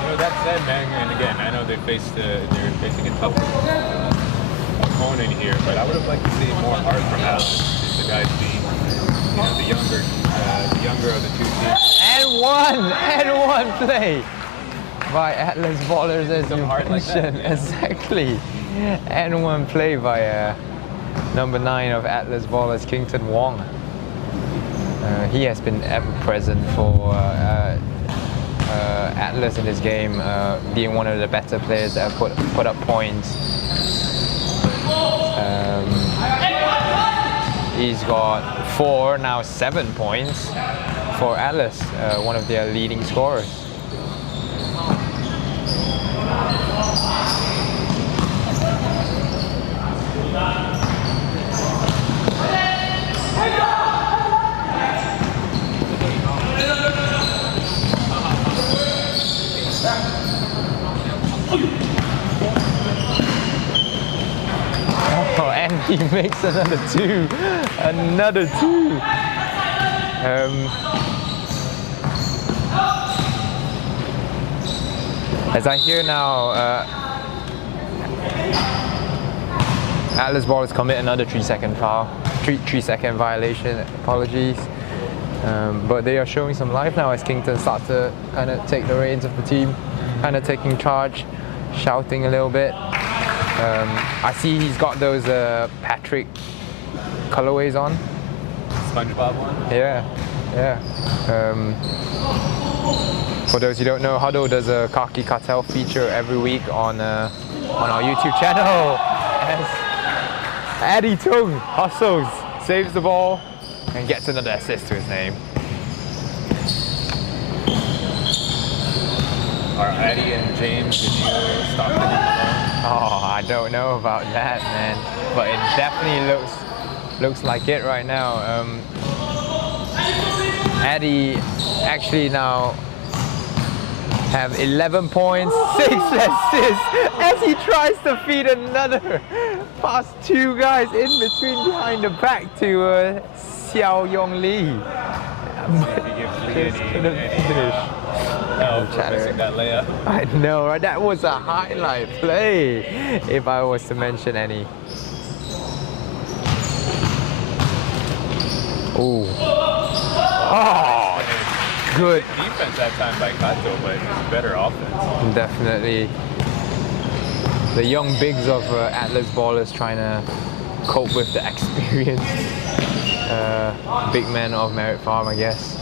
You know, that said, man, and again, I know they're facing a tough opponent here, but I would have liked to see more heart from Atlas. The guys being, the younger of the two teams. And one play by Atlas ballers, as you mentioned. Exactly. And one play by number 9 of Atlas ballers, Kington Wong. He has been ever present for Atlas in this game, being one of the better players that have put up points. He's got 4, now 7 points for Atlas, one of their leading scorers. Oh, and he makes another 2. Another 2. As I hear now, Atlas Ballers commit another 3-second foul, 3-second violation. Apologies, but they are showing some life now as Kington starts to kind of take the reins of the team, kind of taking charge, shouting a little bit. I see he's got those Patrick colorways on. SpongeBob one? Yeah, yeah. For those who don't know, Huddle does a Khaki Cartel feature every week on our YouTube channel. As Eddie Tung hustles, saves the ball, and gets another assist to his name. Are Eddie and James, did you stop it in the ball? Oh, I don't know about that, man. But it definitely looks like it right now. Eddie actually now have 11 points, 6 assists as he tries to feed another past 2 guys in between behind the back to Xiao Yong Lee. Just couldn't finish. Missing that layup. I know, right? That was a highlight play, if I was to mention any. Oh, good. Defense that time by Kato, but it's better offense. Definitely. The young bigs of Atlas Ballers trying to cope with the experienced big men of Merritt Farm, I guess.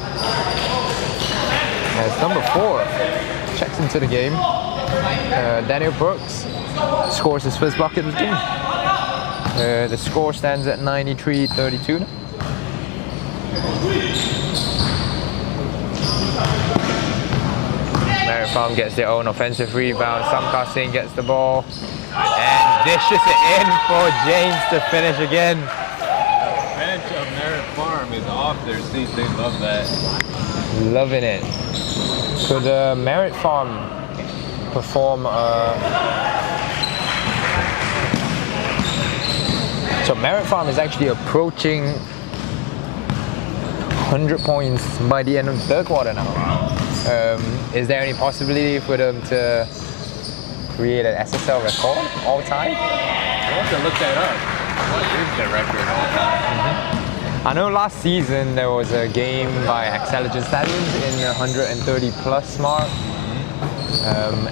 As number 4 checks into the game. Daniel Brooks scores his first bucket of the game. The score stands at 93-32 now. Merritt Farm gets their own offensive rebound. Samkar Singh gets the ball and dishes it in for James to finish again. The bench of Merritt Farm is off their seats. They love that. Loving it. Could Merritt Farm perform so Merritt Farm is actually approaching 100 points by the end of the third quarter now. Is there any possibility for them to create an SSL record all time? I have to look that up. What is the record all time? I know last season there was a game by Excelligent Stallions in the 130 plus mark.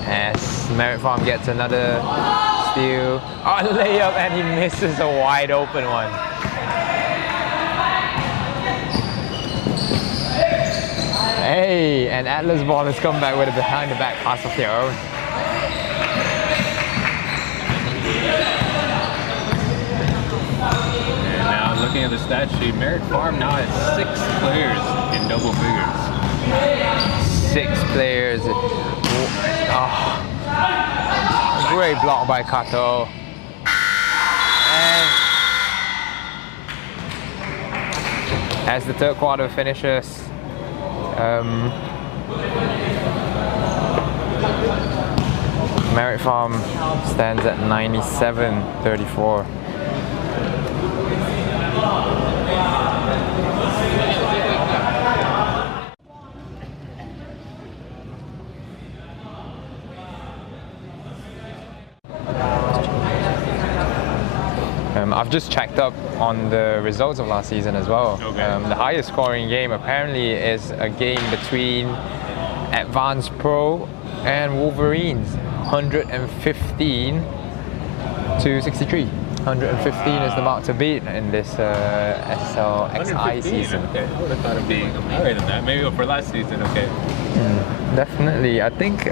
As Merritt Farm gets another steal, layup, and he misses a wide open one. Hey, and Atlas Ballers come back with a behind the back pass of their own. And now looking at the stat sheet, Merritt Farm now has 6 players in double figures. 6 players. Oh. Great block by Kato. And as the third quarter finishes, Merritt Farm stands at 97-34. I've just checked up on the results of last season as well. Okay. The highest scoring game apparently is a game between Advanced Pro and Wolverines, 115-63. 115 is the mark to beat in this SL XI season. Okay, I would have thought of being higher than that. Maybe for last season, okay. Definitely. I think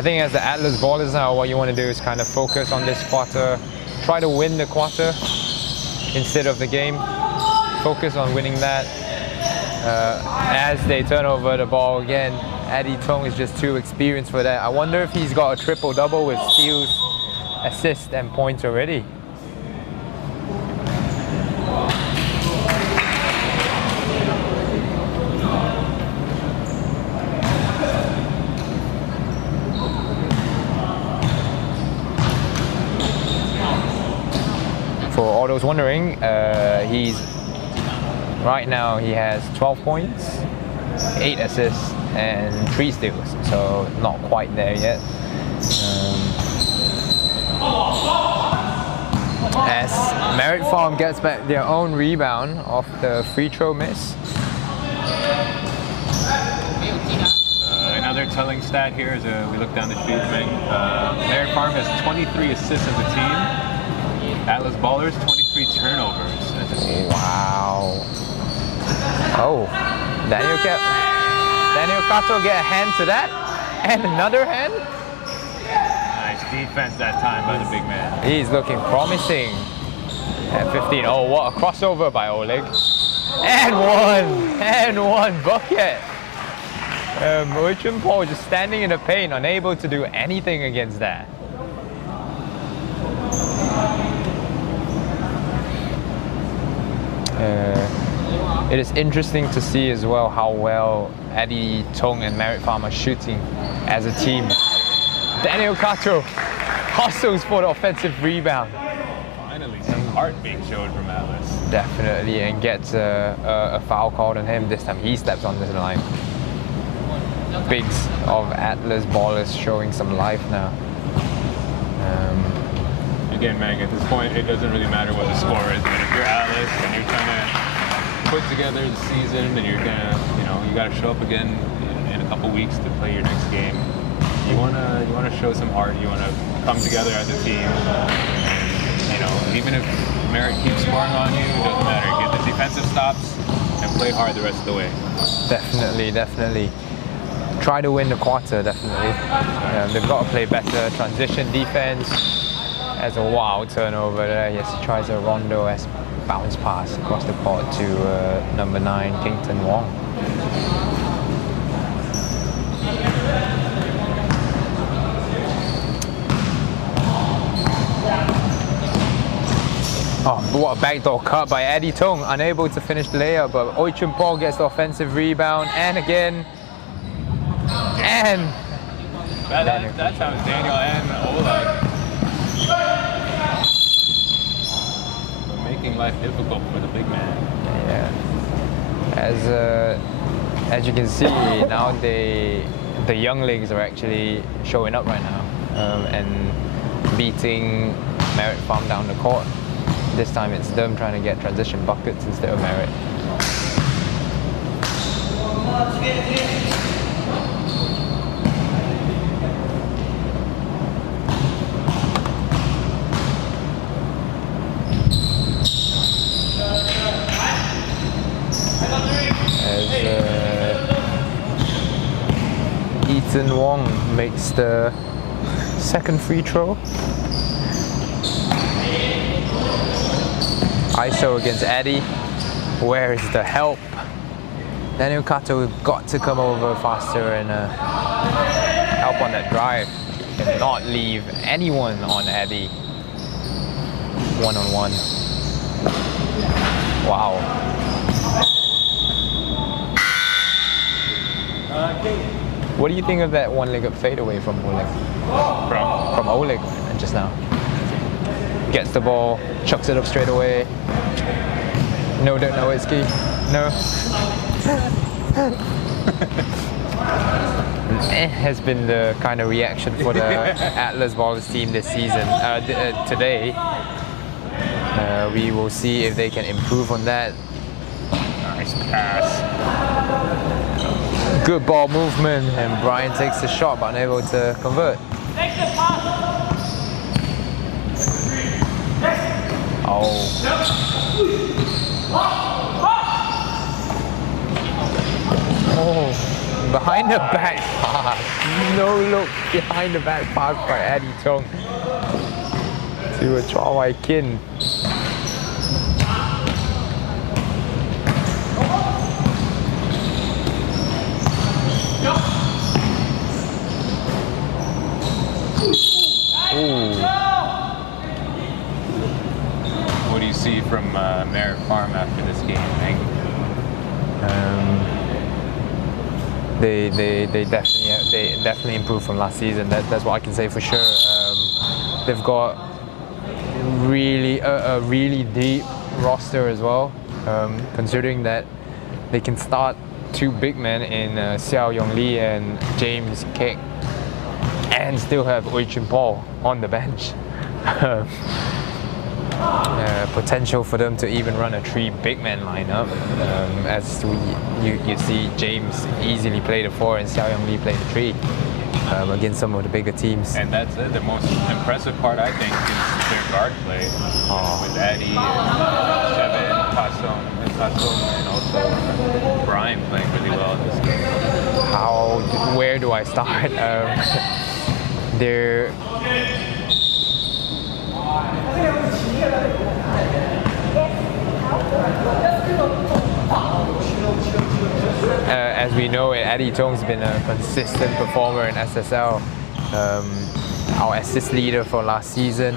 I think as the Atlas ballers now, what you want to do is kind of focus on this quarter, try to win the quarter instead of the game. Focus on winning that. As they turn over the ball again, Eddie Tong is just too experienced for that. I wonder if he's got a triple-double with steals, assists, and points already. For all those wondering, right now he has 12 points, 8 assists, and 3 steals, so not quite there yet. As Merit Farm gets back their own rebound off the free throw miss. Another telling stat here as we look down the sheet. Merit Farm has 23 assists as a team. Atlas Ballers, 23 turnovers as a team. Wow. Oh, Daniel Cato get a hand to that, and another hand. Nice defense that time by the big man. He's looking promising at 15. Oh, what a crossover by Oleg. And one bucket. Oichun Paul just standing in the paint, unable to do anything against that. It is interesting to see as well how well Eddie Tong and Merit Farm are shooting as a team. Daniel Cato hustles for the offensive rebound. Finally, some heart being showed from Atlas. Definitely, and gets a foul called on him. This time he steps on this line. Bigs of Atlas ballers showing some life now. Again, Meg, at this point, it doesn't really matter what the score is, but if you're Atlas and you're trying to put together the season and you're gonna, you got to show up again in a couple weeks to play your next game. You wanna show some heart. You wanna come together as a team. And, even if Merit keeps scoring on you, it doesn't matter. Get the defensive stops and play hard the rest of the way. Definitely. Try to win the quarter, definitely. They've got to play better. Transition defense. As a wild turnover there. Yes, he tries a rondo as bounce pass across the court to number 9, Kington Wong. Oh, what a backdoor cut by Eddie Tong. Unable to finish the layup, but Oichun Paul gets the offensive rebound, and again. And that's how Daniel and Oleg making life difficult for the big man. Yeah. As you can see, now the younglings are actually showing up right now and beating Merit Farm down the court. This time it's them trying to get transition buckets instead of Merit. Ethan Wong makes the second free throw. ISO against Eddie. Where is the help? Daniel Cato got to come over faster and help on that drive. Cannot leave anyone on Eddie. One-on-one. Wow. What do you think of that one-legged fadeaway from Oleg? From Oleg just now. Gets the ball, chucks it up straight away. No Dirk Nowitzki. No. Has been the kind of reaction for the Atlas Ballers team this season, today. We will see if they can improve on that. Nice pass. Good ball movement, and Brian takes the shot but unable to convert. Oh. Oh, behind behind the back pass. No look behind the back pass by Eddie Tong to a Chua Wai Kin. What do you see from Merritt Farm after this game, Hank? They definitely improved from last season. That's what I can say for sure. They've got really a really deep roster as well. Considering that they can start two big men in Xiao Yong Lee and James Keck, and still have Oi Chun Paul on the bench. Potential for them to even run a three big man lineup, as you see James easily play the 4 and Xiao Yong Lee play the 3 against some of the bigger teams. And that's it. The most impressive part, I think, is their guard play with Addy, Seven, Tasson, and also Brian playing really well in this game. Where do I start? They're as we know, Eddie Tong's been a consistent performer in SSL. Our assist leader for last season.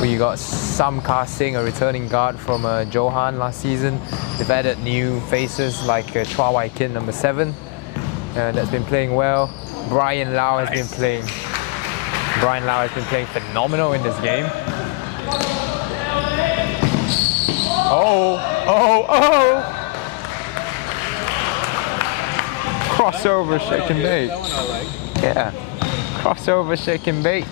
We got Sam Ka-sing, a returning guard from Johan last season. They've added new faces like Chua Wai Kin, number 7, that's been playing well. Brian Lau has been playing phenomenal in this game. Oh! Crossover, shake and bake. That one I like. Yeah, crossover, shake and bake.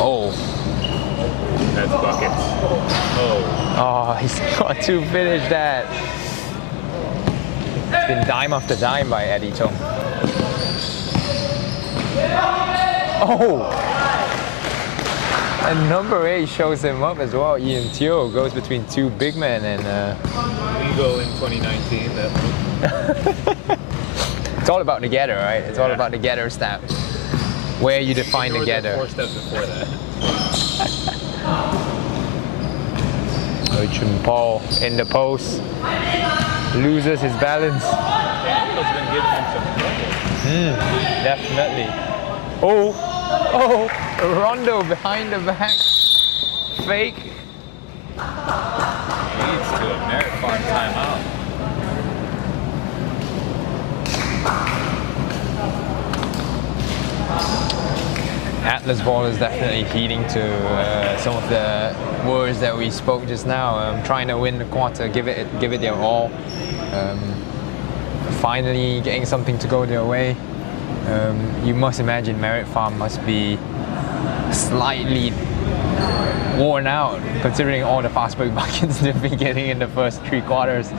Oh. That's buckets. Oh, he's got to finish that. It's been dime after dime by Eddie Tong. Oh! And number 8 shows him up as well. Ian Teo goes between two big men and Legal in 2019, that move. it's all about the getter, right? It's all about the getter step. Where you define the getter. 4 steps before that. Oi Chun Paul in the post. Loses his balance. Daniel's been giving him some trouble. Definitely. Oh! Rondo behind the back. Fake. Leads to a Merritt Farm timeout. Atlas ball is definitely heeding to some of the words that we spoke just now. Trying to win the quarter, give it their all. Finally getting something to go their way. You must imagine Merritt Farm must be slightly worn out, considering all the fast break buckets they've been getting in the first 3 quarters.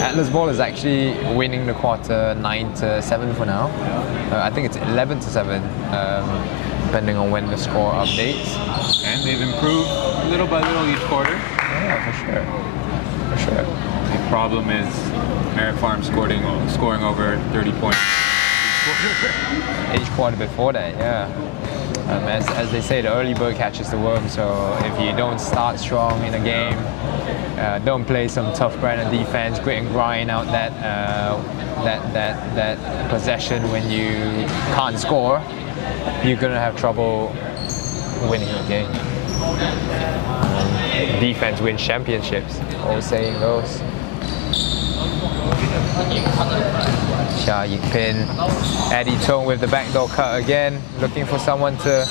Atlas ball is actually winning the quarter 9-7 for now. I think it's 11-7, depending on when the score updates. And they've improved little by little each quarter. Yeah, for sure. The problem is Merritt Farm scoring over 30 points Each quarter before that, yeah. As they say, the early bird catches the worm. So if you don't start strong in a game, don't play some tough brand of defense, grit and grind out that possession when you can't score, you're gonna have trouble winning a game. Defense wins championships, old saying goes. Chia Yik Pin, Eddie Tong with the backdoor cut again, looking for someone to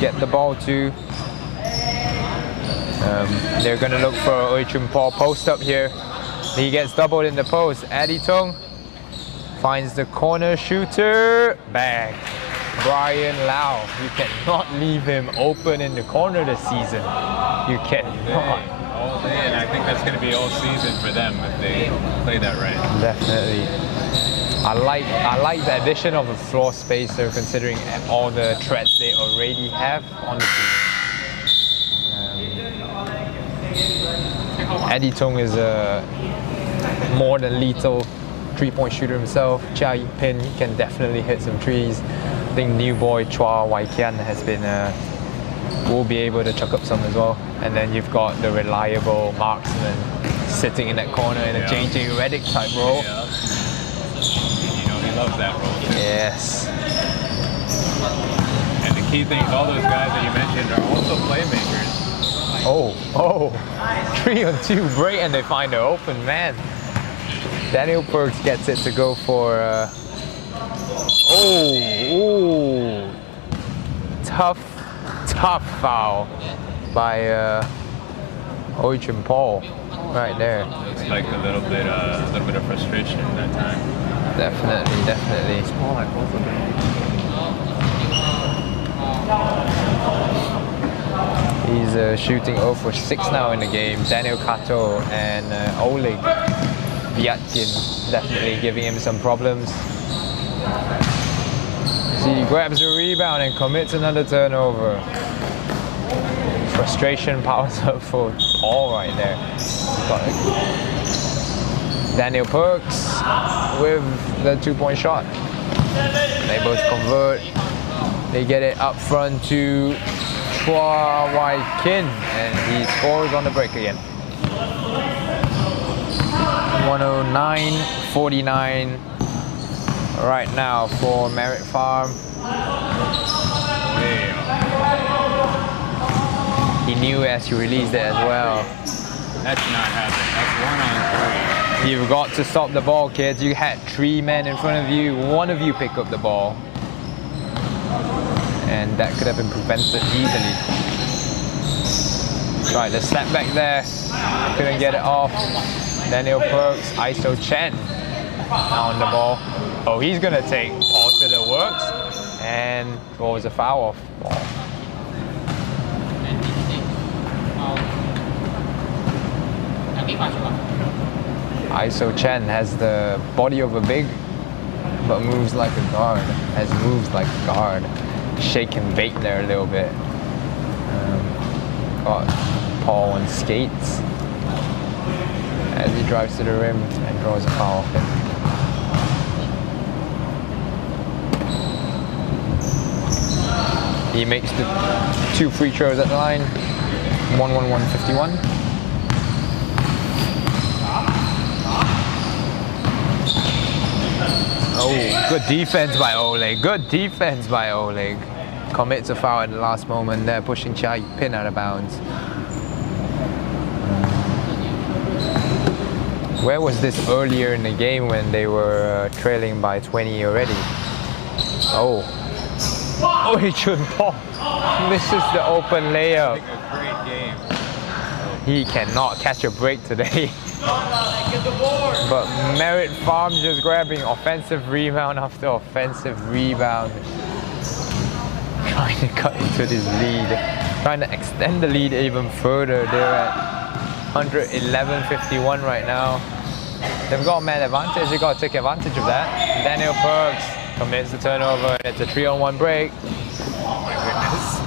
get the ball to. They're going to look for Oi Chun Paul post up here. He gets doubled in the post. Eddie Tong finds the corner shooter. Bang. Brian Lau. You cannot leave him open in the corner this season. You cannot. all day, and I think that's going to be all season for them if they play that right. Definitely. I like the addition of a floor spacer considering all the threats they already have on the team. Eddie Tong is a more than lethal three-point shooter himself. Chia Pin can definitely hit some threes. I think new boy Chua Wai Kian has been will be able to chuck up some as well. And then you've got the reliable marksman sitting in that corner in a JJ Redick type role. Yeah. You know, he loves that role too. Yes. And the key thing is all those guys that you mentioned are also playmakers. Oh, 3-on-2 break and they find an open man. Daniel Perks gets it to go for tough foul by Oi Chun Paul right there. Looks like a little bit of frustration that time. Definitely. Small like both of them. He's shooting 0 for 6 now in the game. Daniel Kato and Oleg Vyatkin definitely giving him some problems. He grabs a rebound and commits another turnover. Frustration powers up for Paul right there. Daniel Perks with the 2-point shot. They both convert. They get it up front to Chua Wai Kin, and he scores on the break again. 109-49 right now for Merit Farm. He knew as you released it as well. That's not happening. That's 1-on-3. You've got to stop the ball, kids. You had 3 men in front of you. One of you pick up the ball. And that could have been prevented easily. Right, the snap back there. Couldn't get it off. Daniel Perks, ISO Chen on the ball. Oh, he's gonna take Paul to the works. And what was a foul off ball? ISO Chen has the body of a big, but moves like a guard. Has moves like a guard. Shake and bake there a little bit. Got Paul on skates as he drives to the rim and draws a foul off him. He makes the 2 free throws at the line. 1-1-1-51. Oh, good defense by Oleg. Good defense by Oleg. Commits a foul at the last moment there, pushing Chia Pin out of bounds. Where was this earlier in the game when they were trailing by 20 already? Oh, Oi Chun Paul misses the open layup. A great game. He cannot catch a break today. But Merit Farm just grabbing offensive rebound after offensive rebound. Trying to cut into this lead. Trying to extend the lead even further. They're at 111-51 right now. They've got man advantage. They've got to take advantage of that. Daniel Perks commits the turnover. It's a 3-on-1 break. Oh my goodness.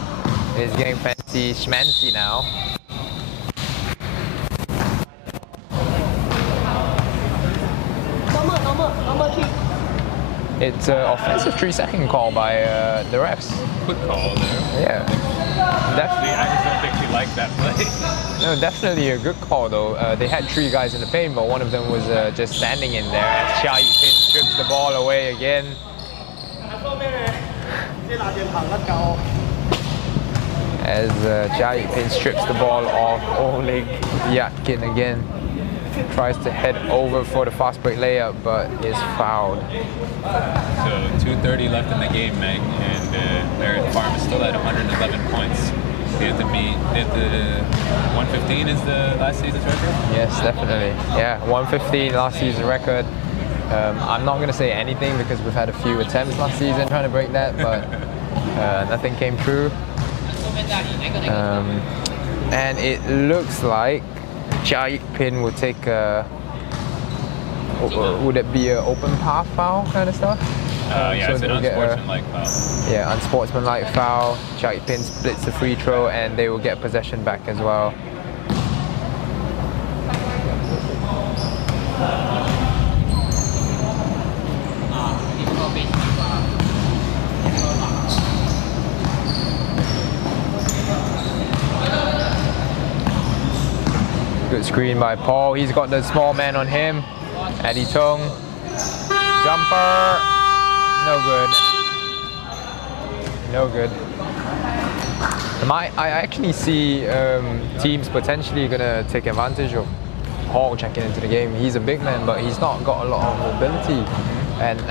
It's getting fancy schmancy now. It's an offensive 3-second call by the refs. Quick call there. Yeah. Definitely. I just don't think she liked that play. No, definitely a good call though. They had 3 guys in the paint, but one of them was just standing in there as Chia Pin strips the ball away again. As Chia Pin strips the ball off Oleg Vyatkin again. Tries to head over for the fast break layup, but is fouled. So 2:30 left in the game, Meg, and Merit Farm is still at 111 points. They have to meet, 115 is the last season's record? Yes, definitely. Yeah, 115 last season record. I'm not going to say anything because we've had a few attempts last season trying to break that, but nothing came true. And it looks like Chia Pin will take a would it be an open path foul kind of stuff? Yeah, it's an they'll get a- unsportsmanlike foul. Yeah, unsportsmanlike foul. Chia Pin splits the free throw, and they will get possession back as well. Good screen by Paul. He's got the small man on him. Eddie Tong. Jumper. No good. No good. I actually see teams potentially going to take advantage of Hall checking into the game. He's a big man, but he's not got a lot of mobility and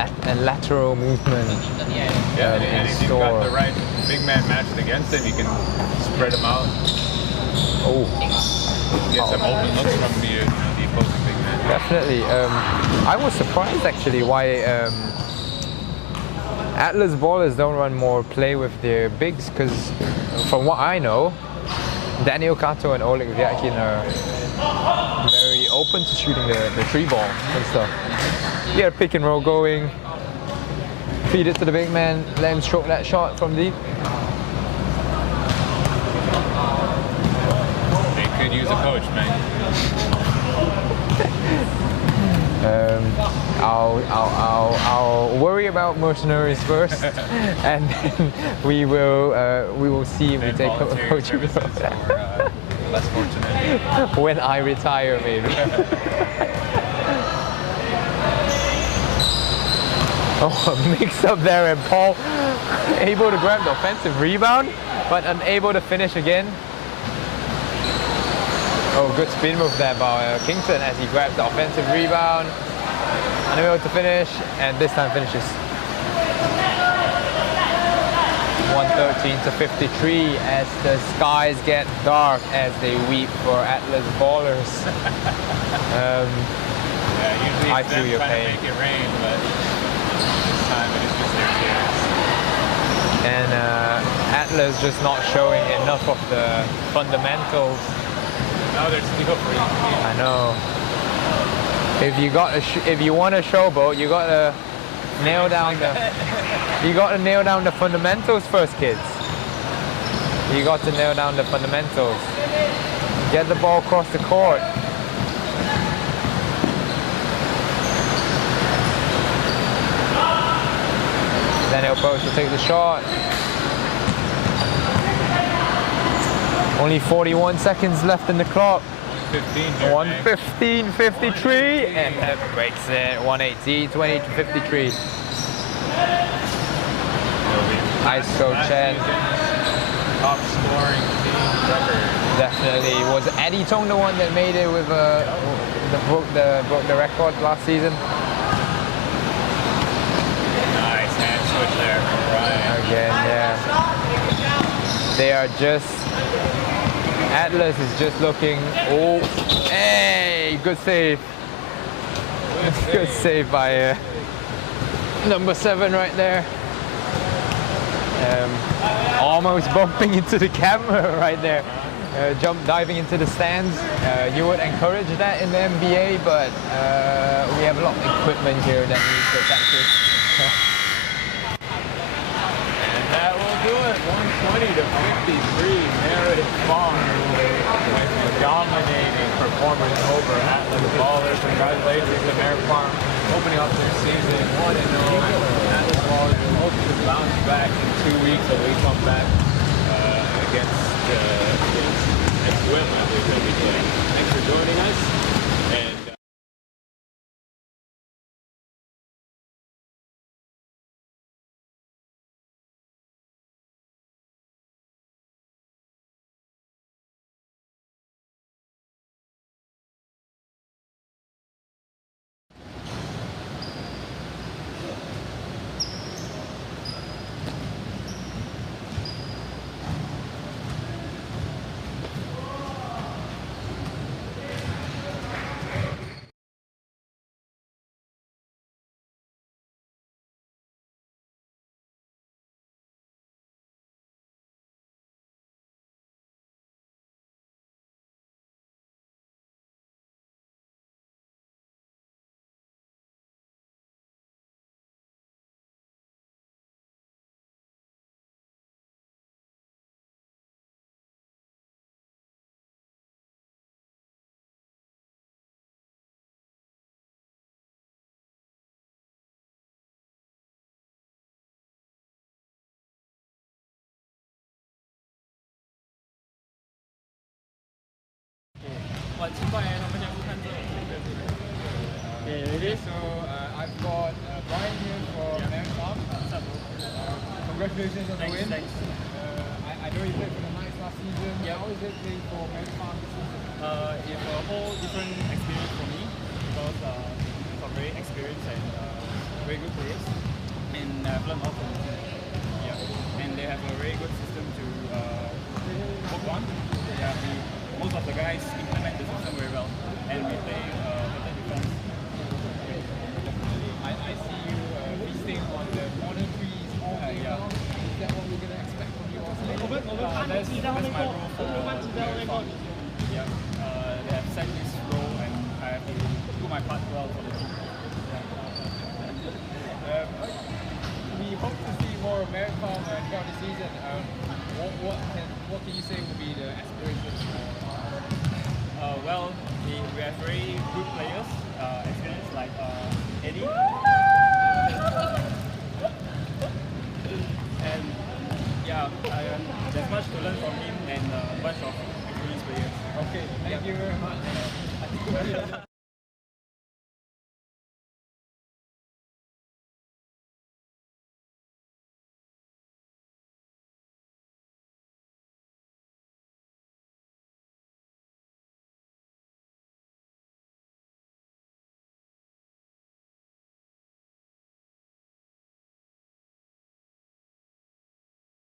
lateral movement. Yeah, and if you've got the right big man matched against him, you can spread him out. Oh, Get some open looks from the opposing big man. definitely. I was surprised actually why Atlas ballers don't run more play with their bigs, because from what I know, Daniel Kato and Oleg Vyakin are very open to shooting the free ball and stuff. You get a pick and roll going, feed it to the big man, let him stroke that shot from deep. They could use a coach, man. I'll worry about mercenaries first, and then we will see if we take a coaching role. Less fortunate. When I retire, maybe. Oh, a mix up there, and Paul able to grab the offensive rebound, but unable to finish again. Oh, good spin move there by Kingston as he grabs the offensive rebound. Unable to finish, and this time finishes. 113 to 53 as the skies get dark as they weep for Atlas ballers. Yeah, usually I it's feel them your trying pain. to make it rain, but this time it is just their tears. And Atlas just not showing enough of the fundamentals. Now they're still free. I know. If you want to showboat, you got to nail down the fundamentals first, kids. You got to nail down the fundamentals. Get the ball across the court. Daniel Post will take the shot. Only 41 seconds left in the clock. 1:15:53, and that breaks it. 1:18:20 to 53. ISO Chen. Top scoring team record. Definitely. Was Eddie Tong the one that made it with broke the record last season? Nice hand switch there from Ryan. Again, yeah. They are just. Atlas is just looking. Oh, hey, good save. Good save by number 7 right there. Almost bumping into the camera right there. Diving into the stands. You would encourage that in the NBA, but we have a lot of equipment here that needs protected. And that will do it. 120 to 53. Meredith Farm with a dominating performance over Atlas Ballers. Congratulations to Meredith Farm opening up their season 1-0. Atlas Ballers hoping to bounce back in 2 weeks, so we come back against Swim, I believe they'll be playing. Thanks for joining us. And Okay, so I've got Brian here from Merit Farm. Congratulations on the win. Thanks. I know you played for the Knights last season. Yeah. How is it playing for Merit Farm this season? It's a whole different experience for me because it's a very experienced and very good players, and I've learned a lot from the team. Yeah, and they have a very good system to work on. Yeah, most of the guys implement the system very well, and we play better defense. I see you feasting on the corner trees all day Yeah. long. Is that what we're going to expect from you also? That's my role for Merit Farm. Yeah, they have set this role, and I have to do my part well for the team. We hope to see more of Merit Farm throughout the season. What can you say will be the aspirations? Well, we have very good players, experience like Eddie.